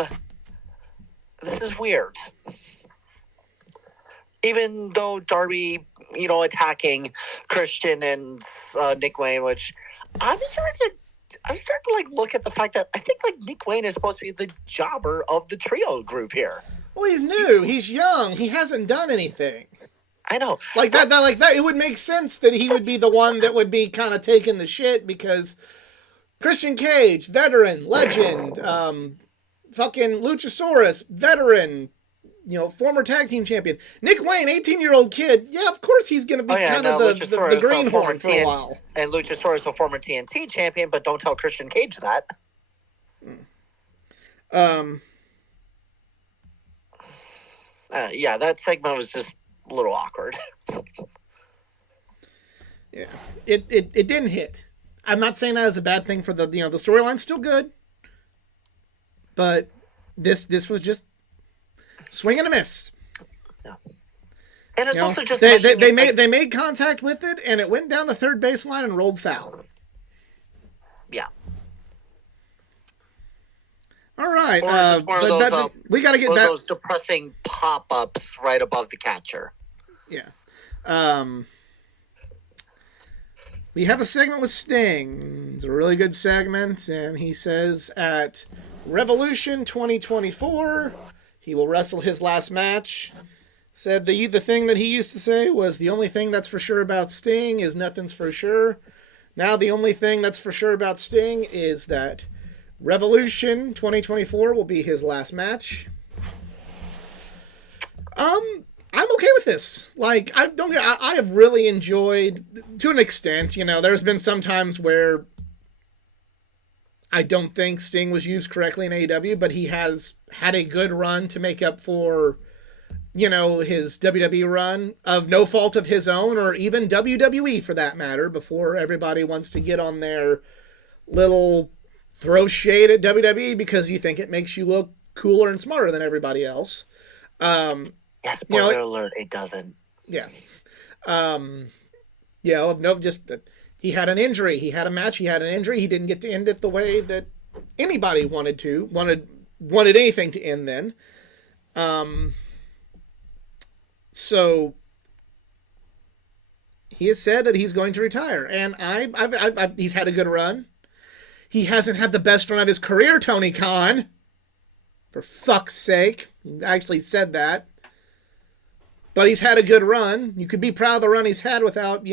this is weird. Even though Darby, attacking Christian and Nick Wayne, which I'm starting to like look at the fact that I think like Nick Wayne is supposed to be the jobber of the trio group here. Well, he's new. He's young. He hasn't done anything. I know. Like that. It would make sense that he would be the one that would be kind of taking the shit because Christian Cage, veteran, legend, fucking Luchasaurus, veteran, former tag team champion. Nick Wayne, 18-year-old kid. Yeah, of course he's going to be the greenhorn for a while. And Luchasaurus, a former TNT champion, but don't tell Christian Cage that. Yeah, that segment was just a little awkward. Yeah, it didn't hit. I'm not saying that as a bad thing for the storyline's still good, but this was just swing and a miss. Yeah. And it's also just they made contact with it and it went down the third baseline and rolled foul. Yeah. All right. We got to get those depressing pop-ups right above the catcher. Yeah. We have a segment with Sting. It's a really good segment, and he says at Revolution 2024, he will wrestle his last match. Said the thing that he used to say was the only thing that's for sure about Sting is nothing's for sure. Now the only thing that's for sure about Sting is that Revolution 2024 will be his last match. I'm okay with this. Like, I have really enjoyed, to an extent, there's been some times where I don't think Sting was used correctly in AEW, but he has had a good run to make up for, his WWE run of no fault of his own, or even WWE for that matter, before everybody wants to get on their little throw shade at WWE because you think it makes you look cooler and smarter than everybody else. Yeah, spoiler alert, it doesn't. Yeah. He had an injury. He had a match. He had an injury. He didn't get to end it the way that anybody wanted anything to end then. So he has said that he's going to retire, and he's had a good run. He hasn't had the best run of his career, Tony Khan. For fuck's sake. He actually said that. But he's had a good run. You could be proud of the run he's had without,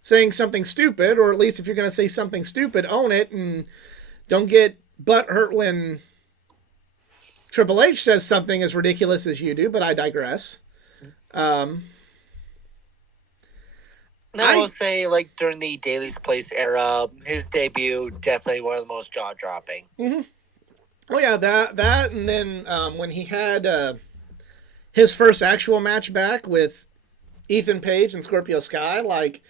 saying something stupid, or at least if you're going to say something stupid, own it and don't get butthurt when Triple H says something as ridiculous as you do, but I digress. I will say, like, during the Daily's Place era, his debut, definitely one of the most jaw-dropping. Mm-hmm. Oh, yeah, that, and then when he had his first actual match back with Ethan Page and Scorpio Sky, like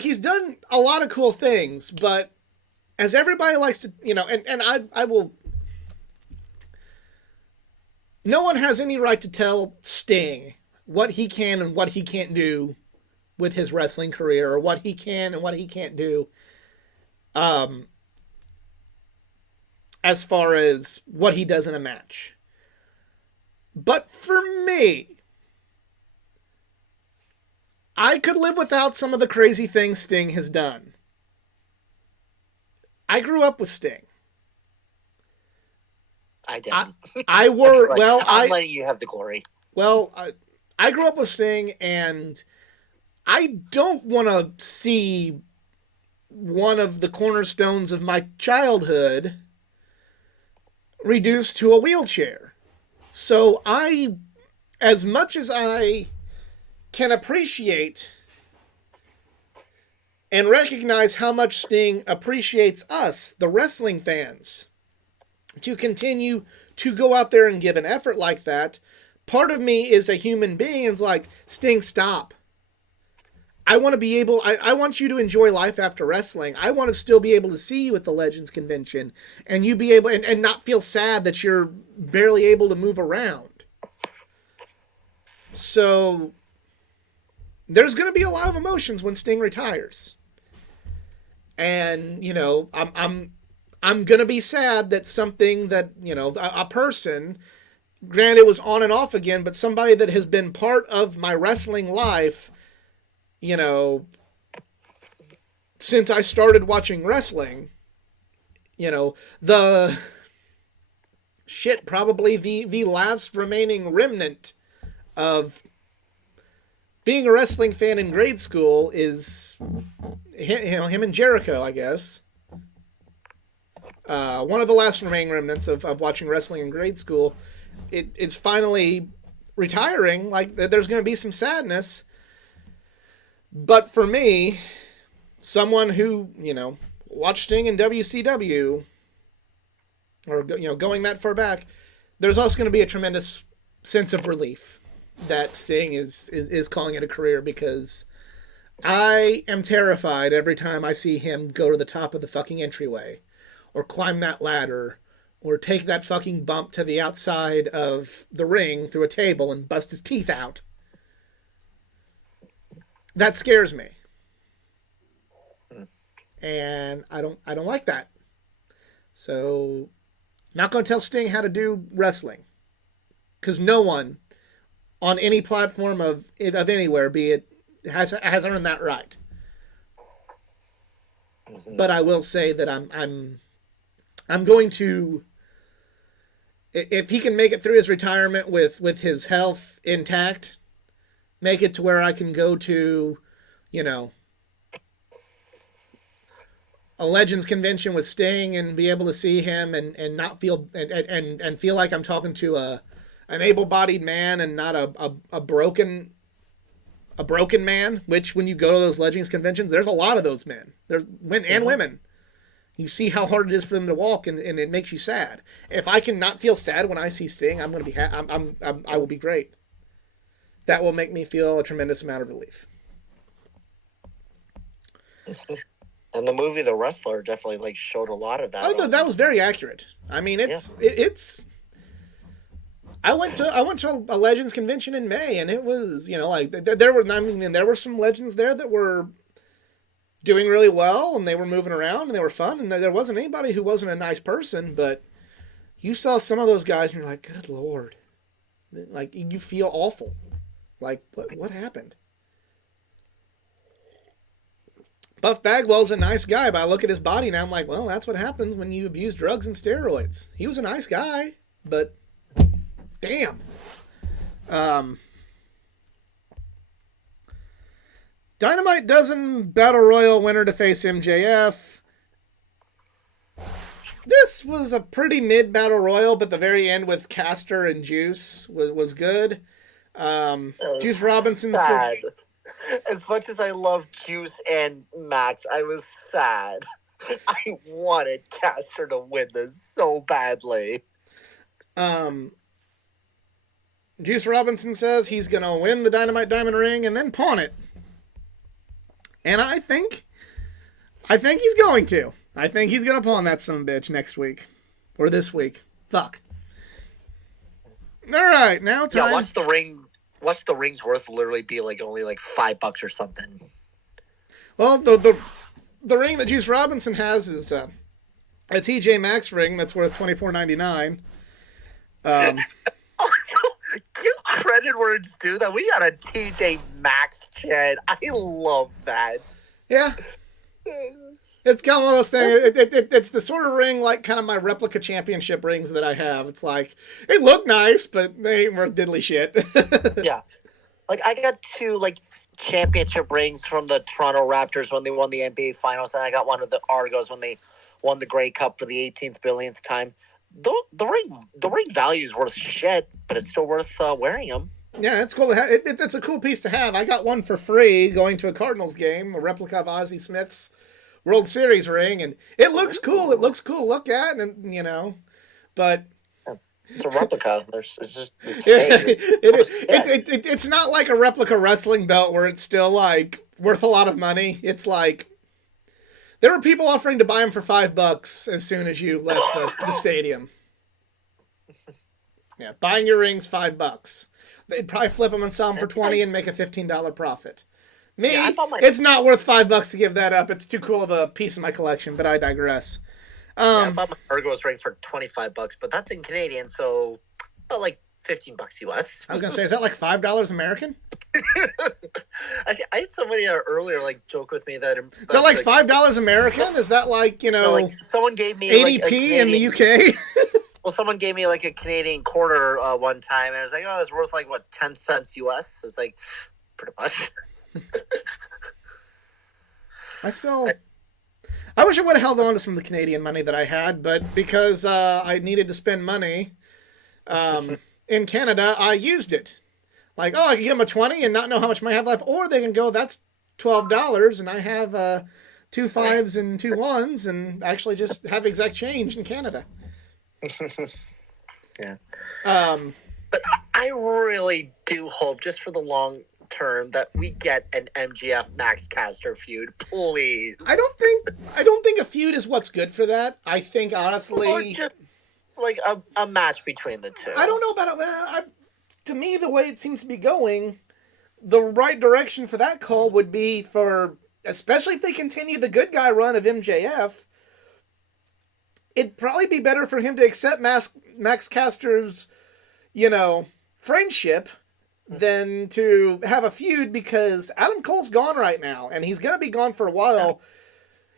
he's done a lot of cool things, but as everybody likes to, and I will, no one has any right to tell Sting what he can and what he can't do with his wrestling career, or what he can and what he can't do, as far as what he does in a match. But for me, I could live without some of the crazy things Sting has done. I grew up with Sting. I didn't. I'm letting you have the glory. Well, I grew up with Sting, and I don't want to see one of the cornerstones of my childhood reduced to a wheelchair. So as much as I can appreciate and recognize how much Sting appreciates us, the wrestling fans, to continue to go out there and give an effort like that, part of me is a human being and is like, Sting, stop. I want to be able, I want you to enjoy life after wrestling. I want to still be able to see you at the Legends Convention and you be able, and not feel sad that you're barely able to move around. So there's going to be a lot of emotions when Sting retires. And, I'm gonna be sad that something that, a person, granted it was on and off again, but somebody that has been part of my wrestling life, you know, since I started watching wrestling, the shit, probably the last remaining remnant of being a wrestling fan in grade school is him and Jericho, I guess. One of the last remaining remnants of watching wrestling in grade school, it is finally retiring. Like, there's going to be some sadness. But for me, someone who, watched Sting in WCW, or, going that far back, there's also going to be a tremendous sense of relief that Sting is calling it a career, because I am terrified every time I see him go to the top of the fucking entryway, or climb that ladder, or take that fucking bump to the outside of the ring through a table and bust his teeth out. That scares me. And I don't like that. So, not going to tell Sting how to do wrestling, because no one on any platform of anywhere, be it, has earned that right. Mm-hmm. But I will say that I'm going to, if he can make it through his retirement with his health intact, make it to where I can go to, a Legends convention with Sting and be able to see him and not feel and feel like I'm talking to an able-bodied man and not a broken man. Which, when you go to those Legends conventions, there's a lot of those men. There's men and women. You see how hard it is for them to walk, and it makes you sad. If I can not feel sad when I see Sting, I'm going to be I will be great. That will make me feel a tremendous amount of relief. And the movie The Wrestler definitely showed a lot of that. Oh, that was very accurate. I mean, it's. I went to a Legends convention in May, and it was, there were some Legends there that were doing really well, and they were moving around, and they were fun, and there wasn't anybody who wasn't a nice person, but you saw some of those guys, and you're like, good Lord. Like, you feel awful. Like, what happened? Buff Bagwell's a nice guy, but I look at his body now, I'm like, well, that's what happens when you abuse drugs and steroids. He was a nice guy, but damn. Dynamite dozen Battle Royal winner to face MJF. This was a pretty mid Battle Royal, but the very end with Caster and Juice was good. Juice Robinson. As much as I love Juice and Max, I was sad. I wanted Caster to win this so badly. Juice Robinson says he's going to win the Dynamite Diamond Ring and then pawn it. And I think he's going to. I think he's going to pawn that son of a bitch next week. Or this week. Fuck. All right, now time. Yeah, watch the ring's worth literally be only $5 or something. Well, the ring that Juice Robinson has is a TJ Maxx ring that's worth $24.99. Give credit where it's due. That we got a TJ Maxx chat. I love that. Yeah. It's kind of one of those things. It's the sort of ring like kind of my replica championship rings that I have. It's like, they look nice, but they ain't worth diddly shit. Yeah. I got two, championship rings from the Toronto Raptors when they won the NBA Finals, and I got one of the Argos when they won the Grey Cup for the 18th billionth time. The ring value is worth shit, but it's still worth wearing them. Yeah, it's cool to have. It's a cool piece to have. I got one for free going to a Cardinals game, a replica of Ozzie Smith's World Series ring, and it looks cool. It looks cool to look at, and but it's a replica. It's not like a replica wrestling belt where it's still worth a lot of money. It's like there were people offering to buy them for $5 as soon as you left the stadium. Yeah, buying your rings $5. They'd probably flip them and sell them for $20 and make a $15 profit. Me, it's not worth $5 to give that up. It's too cool of a piece of my collection, but I digress. I bought my Argos ring for $25, but that's in Canadian, so about like $15 US. I was gonna say, is that like $5 American? I had somebody earlier like joke with me that is that like $5 American? Is that like like someone gave me ADP like a Canadian, in the UK? Well, someone gave me like a Canadian quarter one time, and I was like, "Oh, it's worth like what 10 cents US." It's like pretty much. I wish I would have held on to some of the Canadian money that I had, but because I needed to spend money in Canada, I used it. Like, I can give them a 20 and not know how much I have left, or they can go, that's $12, and I have 2 5s and 2 1s, and actually just have exact change in Canada. Yeah. But I really do hope, just for the long term, that we get an MJF Max Caster feud, please. I don't think a feud is what's good for that. I think honestly, or just like a match between the two. I don't know about it. Well, to me, the way it seems to be going, the right direction for that call would be for, especially if they continue the good guy run of MJF, it'd probably be better for him to accept Max Caster's, friendship than to have a feud, because Adam Cole's gone right now, and he's going to be gone for a while.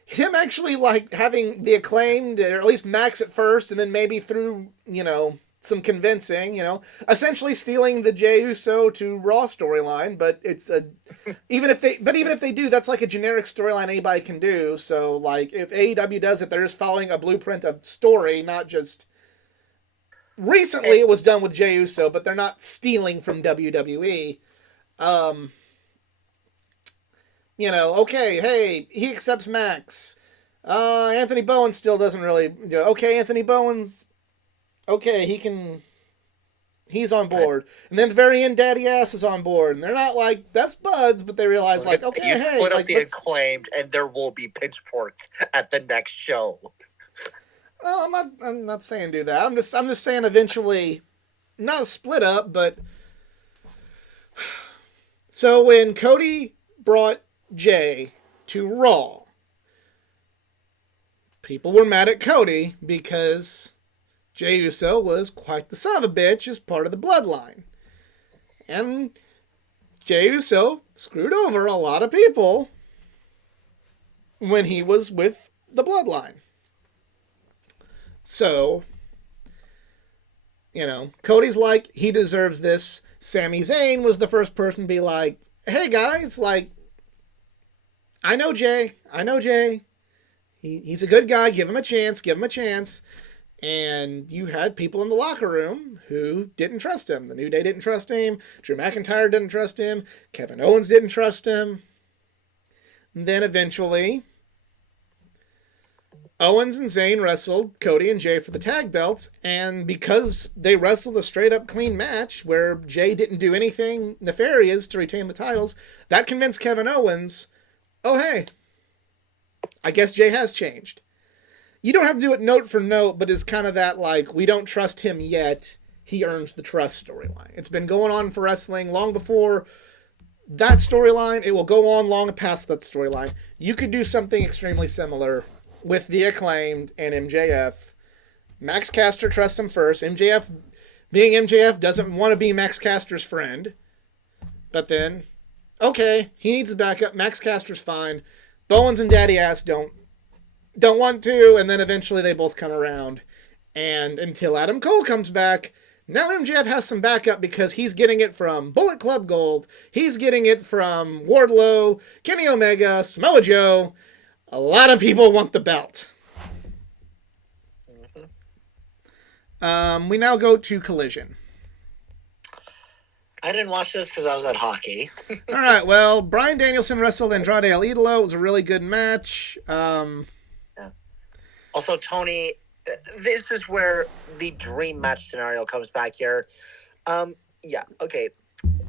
Him actually, like, having the Acclaimed, or at least Max at first, and then maybe through, some convincing, essentially stealing the Jey Uso to Raw storyline, but it's even if they do, that's like a generic storyline anybody can do. So like if AEW does it, they're just following a blueprint of story, not just recently it was done with Jey Uso, but they're not stealing from WWE. Okay, hey, he accepts Max. Anthony Bowen still doesn't really, okay, Anthony Bowen's okay, he's on board. And then at the very end, Daddy Ass is on board. And they're not like best buds, but they realize like, okay, you hey. split up like, the Acclaimed and there will be pitchforks at the next show. Well, I'm not saying do that. I'm just saying eventually, not split up, but so when Cody brought Jay to Raw, people were mad at Cody because Jey Uso was quite the son of a bitch as part of the bloodline. And Jey Uso screwed over a lot of people when he was with the bloodline. So, Cody's like, he deserves this. Sami Zayn was the first person to be like, hey guys, like, I know Jay. He's a good guy. Give him a chance. And you had people in the locker room who didn't trust him. The New Day didn't trust him. Drew McIntyre didn't trust him. Kevin Owens didn't trust him. And then eventually, Owens and Zayn wrestled Cody and Jay for the tag belts. And because they wrestled a straight-up clean match where Jay didn't do anything nefarious to retain the titles, that convinced Kevin Owens, oh, hey, I guess Jay has changed. You don't have to do it note for note, but it's kind of that, like, we don't trust him yet. He earns the trust storyline. It's been going on for wrestling long before that storyline. It will go on long past that storyline. You could do something extremely similar with the Acclaimed and MJF. Max Caster trusts him first. MJF, being MJF, doesn't want to be Max Caster's friend. But then, okay, he needs his backup. Max Caster's fine. Bowens and Daddy Ass don't want to, and then eventually they both come around. And until Adam Cole comes back, now MJF has some backup because he's getting it from Bullet Club Gold, he's getting it from Wardlow, Kenny Omega, Samoa Joe. A lot of people want the belt. We now go to Collision. I didn't watch this because I was at hockey. All right, well, Bryan Danielson wrestled Andrade El Idolo. It was a really good match. Also, Tony, this is where the dream match scenario comes back here. Yeah, okay.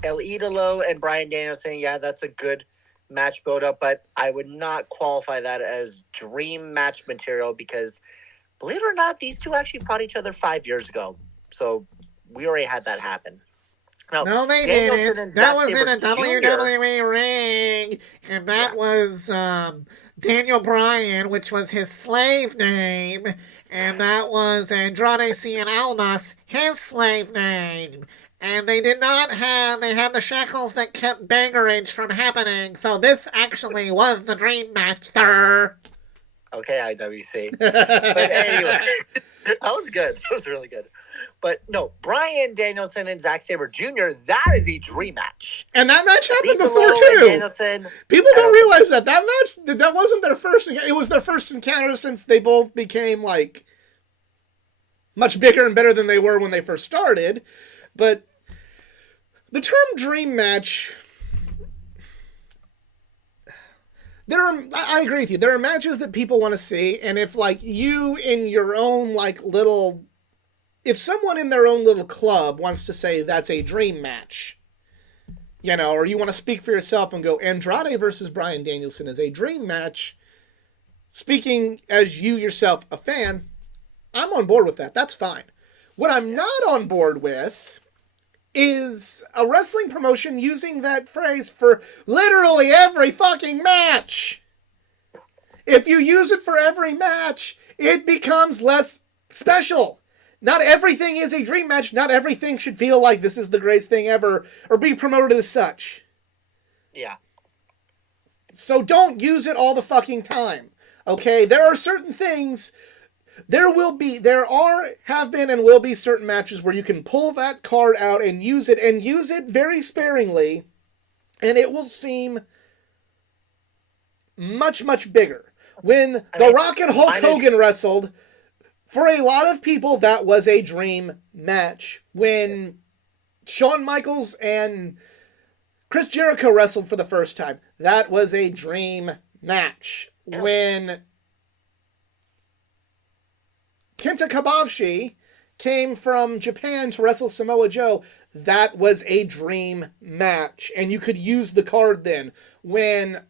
El Idolo and Bryan Danielson, yeah, that's a good match build-up, but I would not qualify that as dream match material because, believe it or not, these two actually fought each other 5 years ago. So we already had that happen. No, they didn't. That was in a WWE ring, and that was Daniel Bryan, which was his slave name, and that was Andrade Cien Almas, his slave name. And they had the shackles that kept bangerage from happening, so this actually was the dream match, sir. Okay, IWC. But anyway, that was good. That was really good. But no, Bryan Danielson and Zack Sabre Jr., that is a dream match. And that match happened Nick before, Belair too. and Danielson, People don't realize that match, that wasn't their first. It was their first encounter since they both became, like, much bigger and better than they were when they first started. But the term dream match, I agree with you. There are matches that people want to see, and if, like, you in your own, like, little, if someone in their own little club wants to say that's a dream match, you know, or you want to speak for yourself and go, Andrade versus Bryan Danielson is a dream match, speaking as you yourself, a fan, I'm on board with that. That's fine. What I'm not on board with is a wrestling promotion using that phrase for literally every fucking match. If you use it for every match, it becomes less special. Not everything is a dream match. Not everything should feel like this is the greatest thing ever or be promoted as such. Yeah. So don't use it all the fucking time. Okay? There are certain things. There have been and will be certain matches where you can pull that card out and use it very sparingly, and it will seem much, much bigger. When The Rock and Hulk Hogan wrestled, for a lot of people, that was a dream match. When Shawn Michaels and Chris Jericho wrestled for the first time, that was a dream match. When Kenta Kobashi came from Japan to wrestle Samoa Joe, that was a dream match. And you could use the card then. When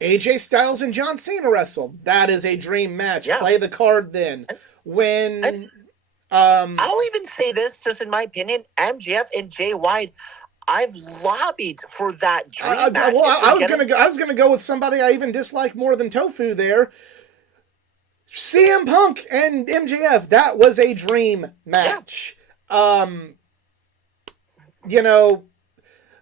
AJ Styles and John Cena wrestled, that is a dream match. Yeah. Play the card then. When I'll even say this, just in my opinion, MJF and Jay White, I've lobbied for that dream match. Well, I was gonna go with somebody I even dislike more than Tofu there. CM Punk and MJF, that was a dream match. Yeah. You know,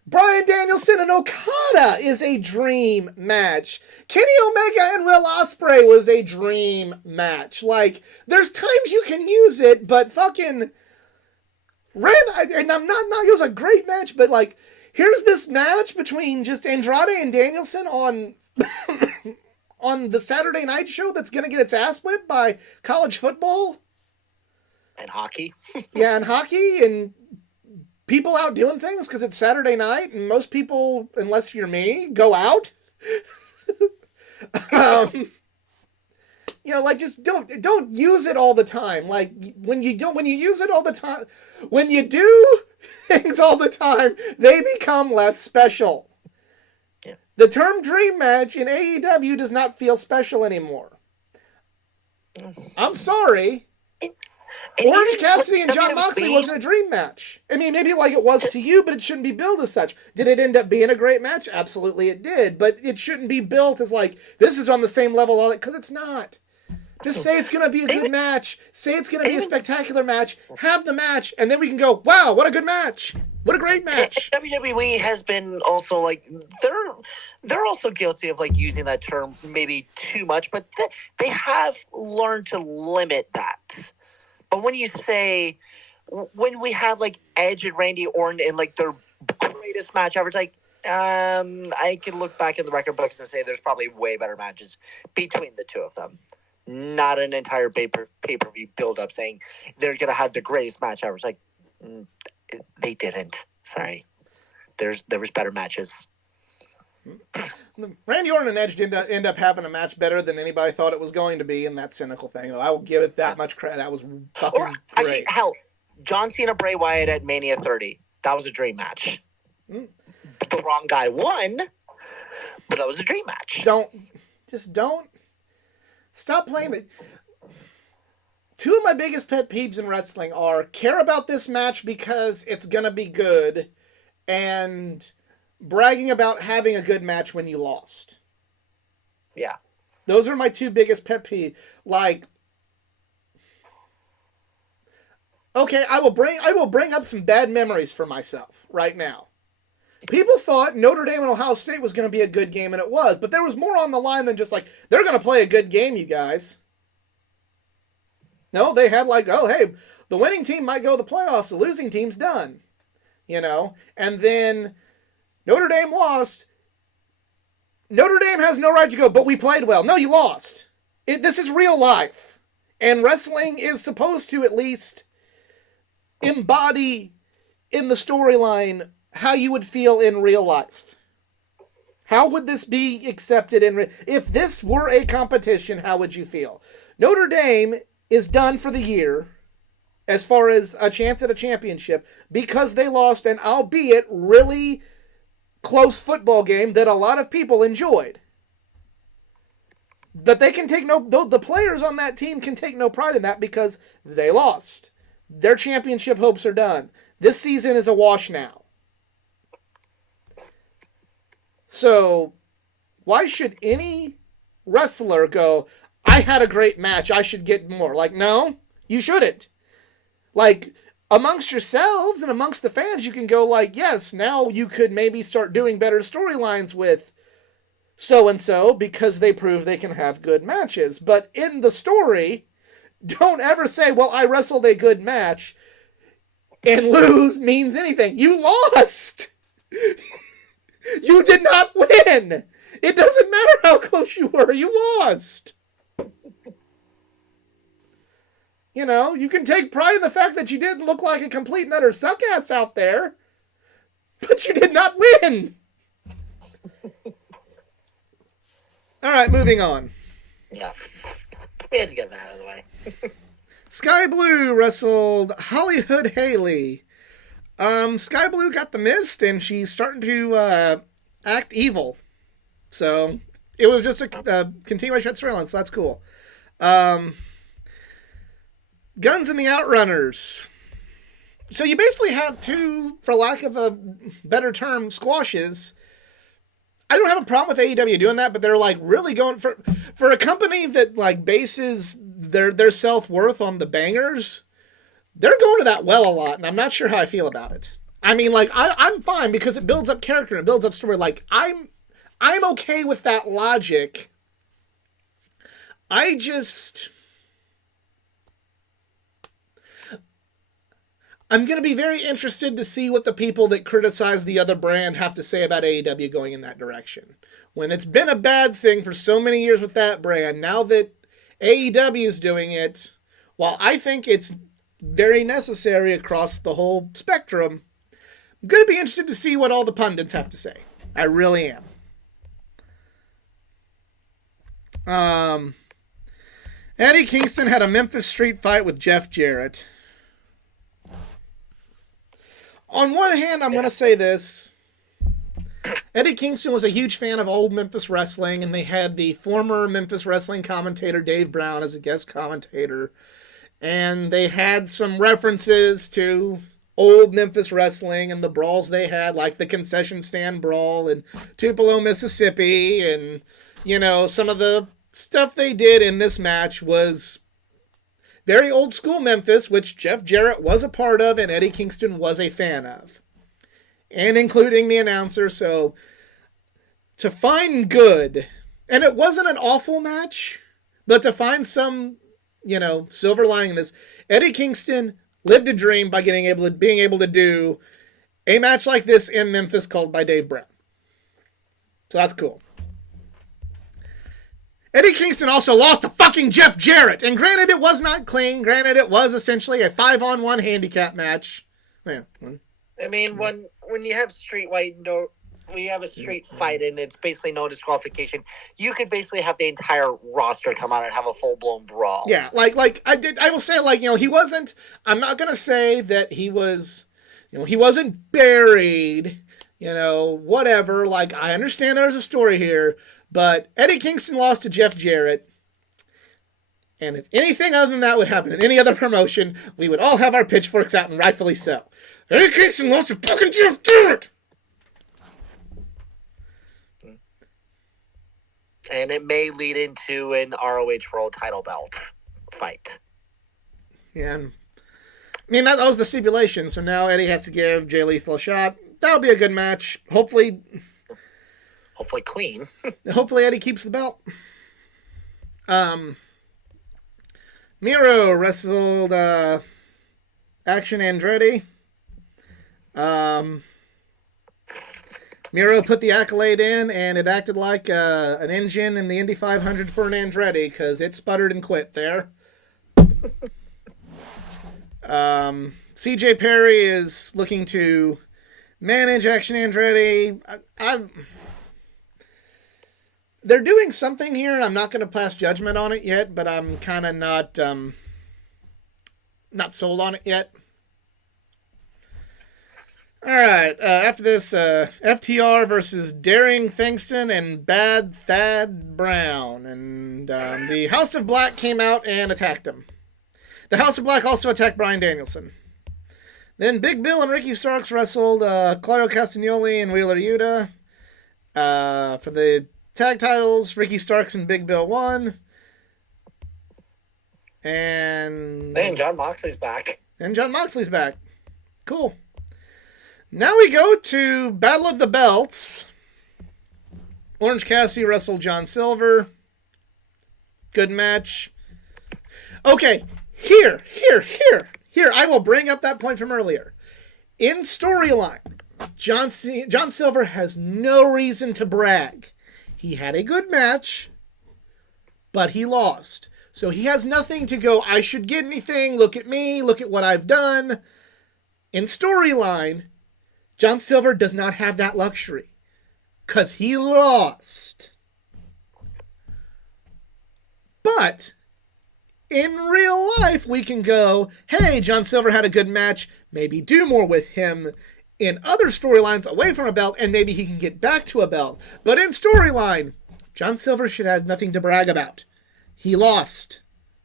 Bryan Danielson and Okada is a dream match. Kenny Omega and Will Ospreay was a dream match. Like, there's times you can use it, but fucking and I'm not it was a great match, but like, here's this match between just Andrade and Danielson on on the Saturday night show that's going to get its ass whipped by college football. And hockey. Yeah, and hockey, and people out doing things because it's Saturday night, and most people, unless you're me, go out. You know, like, just don't use it all the time. Like, when you use it all the time, when you do things all the time, they become less special. The term dream match in AEW does not feel special anymore. I'm sorry. Orange Cassidy and Jon Moxley wasn't a dream match. I mean, maybe like it was to you, but it shouldn't be billed as such. Did it end up being a great match? Absolutely it did. But it shouldn't be built as like, this is on the same level, because it's not. Just say it's going to be a good match. Say it's going to be a spectacular match. Have the match, and then we can go, wow, what a good match. What a great match. WWE has been also like, they're also guilty of like using that term maybe too much, but they have learned to limit that. But when you say, when we have like Edge and Randy Orton in like their greatest match ever, it's like, I can look back in the record books and say there's probably way better matches between the two of them. Not an entire pay-per-view build-up saying they're going to have the greatest match ever. It's like, they didn't. Sorry. There was better matches. Randy Orton and Edge did end up having a match better than anybody thought it was going to be in that cynical thing. Though I will give it that much credit. That was fucking great. I mean, hell, John Cena, Bray Wyatt at Mania 30. That was a dream match. The wrong guy won, but that was a dream match. Don't stop playing the. Two of my biggest pet peeves in wrestling are care about this match because it's gonna be good, and bragging about having a good match when you lost. Yeah. Those are my two biggest pet peeves. Like, okay, I will bring up some bad memories for myself right now. People thought Notre Dame and Ohio State was going to be a good game, and it was, but there was more on the line than just like, they're going to play a good game, you guys. No, they had like, oh, hey, the winning team might go to the playoffs, the losing team's done. And then Notre Dame lost. Notre Dame has no right to go, but we played well. No, you lost. This is real life. And wrestling is supposed to at least embody in the storyline how you would feel in real life. How would this be accepted if this were a competition, how would you feel? Notre Dame is done for the year as far as a chance at a championship because they lost an albeit really close football game that a lot of people enjoyed. But they can take the players on that team can take no pride in that because they lost. Their championship hopes are done. This season is a wash now. So, why should any wrestler go, I had a great match, I should get more? Like, no, you shouldn't. Like, amongst yourselves and amongst the fans, you can go like, yes, now you could maybe start doing better storylines with so-and-so because they prove they can have good matches. But in the story, don't ever say, well, I wrestled a good match and lose means anything. You lost! You did not win! It doesn't matter how close you were, you lost! You can take pride in the fact that you didn't look like a complete and utter suck-ass out there, but you did not win! Alright, moving on. Yeah. We had to get that out of the way. Sky Blue wrestled Hollywood Haley. Sky Blue got the mist, and she's starting to act evil. So, it was just a continuation of storyline, so that's cool. Guns and the Outrunners. So you basically have two, for lack of a better term, squashes. I don't have a problem with AEW doing that, but they're like really going for a company that like bases their self-worth on the bangers. They're going to that well a lot, and I'm not sure how I feel about it. I mean, like, I'm fine because it builds up character and it builds up story. Like, I'm okay with that logic. I'm going to be very interested to see what the people that criticize the other brand have to say about AEW going in that direction. When it's been a bad thing for so many years with that brand, now that AEW is doing it, while I think it's very necessary across the whole spectrum, I'm going to be interested to see what all the pundits have to say. I really am. Eddie Kingston had a Memphis Street fight with Jeff Jarrett. On one hand, I'm going to say this. Eddie Kingston was a huge fan of old Memphis wrestling, and they had the former Memphis wrestling commentator Dave Brown as a guest commentator. And they had some references to old Memphis wrestling and the brawls they had, like the concession stand brawl in Tupelo, Mississippi. And, some of the stuff they did in this match was very old school Memphis, which Jeff Jarrett was a part of and Eddie Kingston was a fan of. And including the announcer. So, to find good, and it wasn't an awful match, but to find some silver lining in this, Eddie Kingston lived a dream by being able to do a match like this in Memphis called by Dave Brown. So that's cool. Eddie Kingston also lost to fucking Jeff Jarrett. And granted, it was not clean. Granted, it was essentially a 5-on-1 handicap match. Man. I mean, when you have when you have a street fight and it's basically no disqualification, you could basically have the entire roster come out and have a full-blown brawl. Yeah, I will say, he wasn't, I'm not going to say that he was, he wasn't buried, whatever. Like, I understand there's a story here, but Eddie Kingston lost to Jeff Jarrett. And if anything other than that would happen in any other promotion, we would all have our pitchforks out, and rightfully so. Eddie Kingston lost to fucking Jeff Jarrett! And it may lead into an ROH World title belt fight. Yeah. I mean, that was the stipulation, so now Eddie has to give Jay Lethal a shot. That'll be a good match. Hopefully clean. Hopefully Eddie keeps the belt. Miro wrestled Action Andretti. Miro put the Accolade in, and it acted like an engine in the Indy 500 for an Andretti, because it sputtered and quit there. CJ Perry is looking to manage Action Andretti. They're doing something here. I'm not going to pass judgment on it yet, but I'm kind of not sold on it yet. All right. After this, FTR versus Daring Kingston and Bad Thad Brown. And the House of Black came out and attacked him. The House of Black also attacked Bryan Danielson. Then Big Bill and Ricky Starks wrestled Claudio Castagnoli and Wheeler Yuta. For the tag titles, Ricky Starks and Big Bill won. And John Moxley's back. Cool. Now we go to Battle of the Belts. Orange Cassidy wrestled John Silver. Good match. Okay, here. I will bring up that point from earlier. In storyline, John Silver has no reason to brag. He had a good match, but he lost. So he has nothing to go, I should get anything, look at me, look at what I've done. In storyline, John Silver does not have that luxury, because he lost. But in real life, we can go, hey, John Silver had a good match, maybe do more with him in other storylines away from a belt, and maybe he can get back to a belt. But in storyline, John Silver should have nothing to brag about. He lost,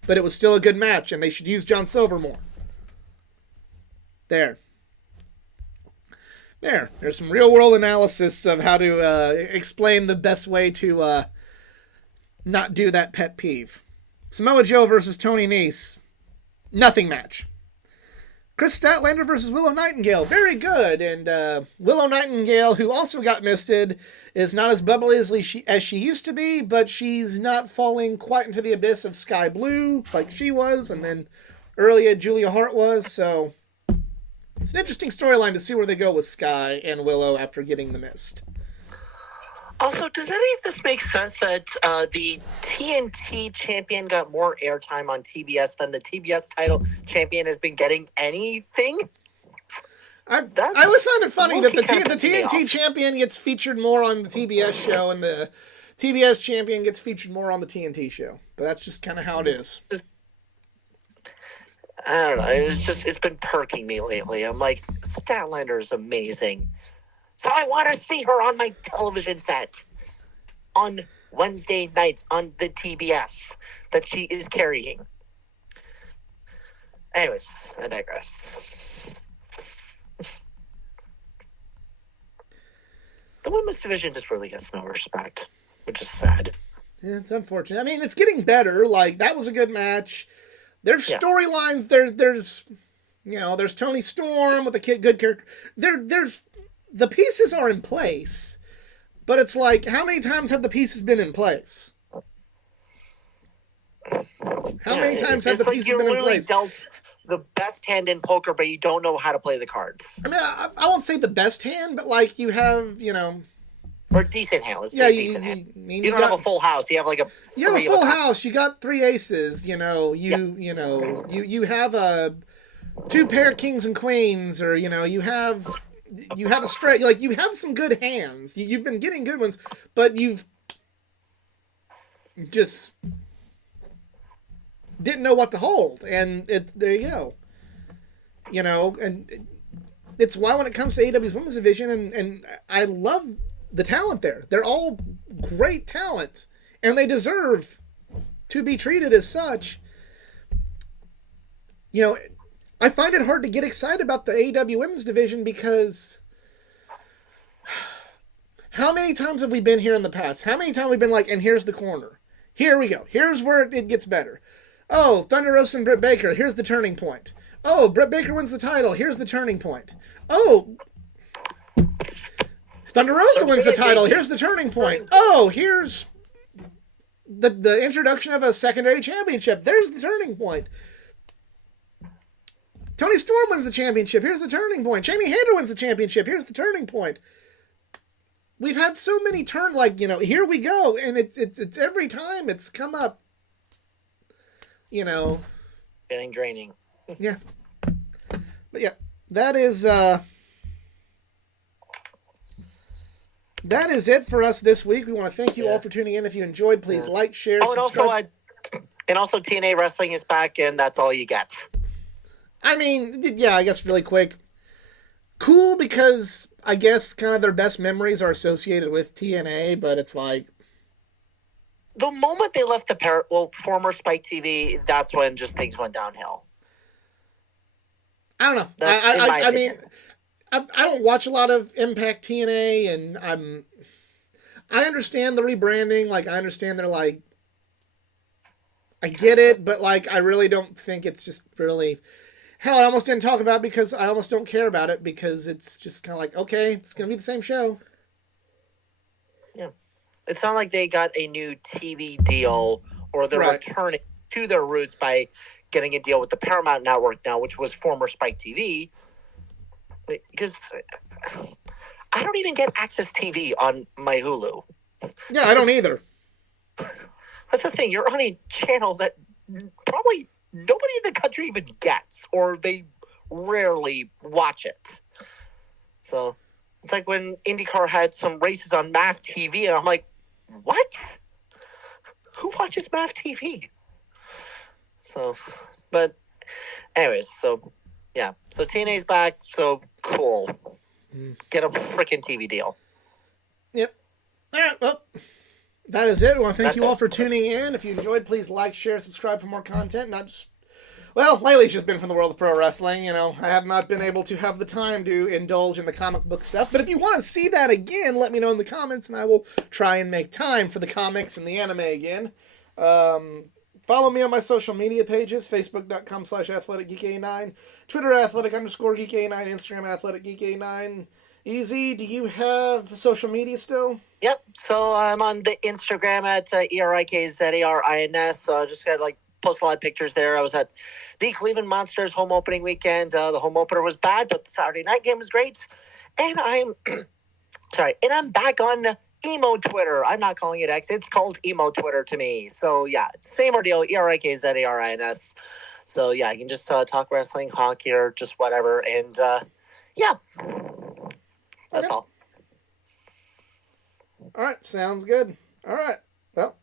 but it was still a good match, and they should use John Silver more. There's some real-world analysis of how to explain the best way to not do that pet peeve. Samoa Joe versus Tony Nese. Nothing match. Chris Statlander versus Willow Nightingale. Very good. And Willow Nightingale, who also got misted, is not as bubbly as she used to be, but she's not falling quite into the abyss of Sky Blue like she was, and then earlier Julia Hart was. So it's an interesting storyline to see where they go with Sky and Willow after getting the mist. Also, does any of this make sense that the TNT champion got more airtime on TBS than the TBS title champion has been getting anything? I always found it funny that the TNT champion gets featured more on the TBS show and the TBS champion gets featured more on the TNT show. But that's just kind of how it is. I don't know. It's been perking me lately. I'm like, Statlander is amazing. So I want to see her on my television set on Wednesday nights on the TBS that she is carrying. Anyways, I digress. The women's division just really gets no respect, which is sad. Yeah, it's unfortunate. I mean, it's getting better. Like, that was a good match. There's storylines. There's Tony Storm with a good character. There's the pieces are in place, but it's like, how many times have the pieces been in place? How many times have the pieces been in place? Dealt the best hand in poker, but you don't know how to play the cards. I mean, I won't say the best hand, but like you have, or decent hand. Let's say decent hand. You don't have a full house. You have like you have a full house. You got 3 aces. You have a 2 pair kings and queens, or you have a straight. Like, you have some good hands. You've been getting good ones, but you've just didn't know what to hold, and there you go. And it's why when it comes to AEW's women's division, and I love the talent there. They're all great talent, and they deserve to be treated as such. I find it hard to get excited about the AEW women's division because How many times have we been here in the past? How many times have we been like, and here's the corner. Here we go. Here's where it gets better. Oh, Thunder Rosa and Britt Baker. Here's the turning point. Oh, Britt Baker wins the title. Here's the turning point. Oh, Thunder Rosa wins the title. Here's the turning point. Oh, here's the introduction of a secondary championship. There's the turning point. Tony Storm wins the championship. Here's the turning point. Jamie Hayter wins the championship. Here's the turning point. We've had so many here we go, and it's every time it's come up. Getting draining. Yeah. But yeah, that is it for us this week. We want to thank you all for tuning in. If you enjoyed, please like, share, subscribe. And also TNA Wrestling is back, and that's all you get. I mean, yeah, I guess really quick. Cool, because I guess kind of their best memories are associated with TNA, but it's like... The moment they left the former Spike TV, that's when just things went downhill. I don't know. I mean, I don't watch a lot of Impact TNA, and I understand the rebranding. Like, I understand they're like... I get it, but like, I really don't think it's just really... Hell, I almost didn't talk about it because I almost don't care about it because it's just kind of like, okay, it's going to be the same show. Yeah. It sounded like they got a new TV deal or they're returning to their roots by getting a deal with the Paramount Network now, which was former Spike TV. Because I don't even get Access TV on my Hulu. Yeah, I don't either. That's the thing. You're on a channel that probably nobody in the country even gets, or they rarely watch it. So it's like when IndyCar had some races on MAV TV, and I'm like, what? Who watches MAV TV? So, but anyways, so yeah. So TNA's back, so cool. Get a freaking TV deal. Yep. All right, well, that is it. We want to thank you all for tuning in. If you enjoyed, please like, share, subscribe for more content. Not just, well, lately it's just been from the world of pro wrestling. I have not been able to have the time to indulge in the comic book stuff. But if you want to see that again, let me know in the comments, and I will try and make time for the comics and the anime again. Follow me on my social media pages, facebook.com/athleticgeek89, Twitter athletic_geek89, Instagram athleticgeek89. Easy, do you have social media still? Yep. So I'm on the Instagram at ERIKZARINS. So I just got post a lot of pictures there. I was at the Cleveland Monsters home opening weekend. The home opener was bad, but the Saturday night game was great. And I'm I'm back on emo Twitter. I'm not calling it X. It's called emo Twitter to me. So yeah, same ordeal. ERIKZARINS. So yeah, you can just talk wrestling, hockey, or just whatever. And yeah, that's all. All right, sounds good. All right, well,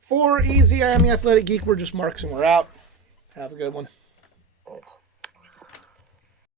for Easy, I am the Athletic Geek. We're just Marks, and we're out. Have a good one. Thanks.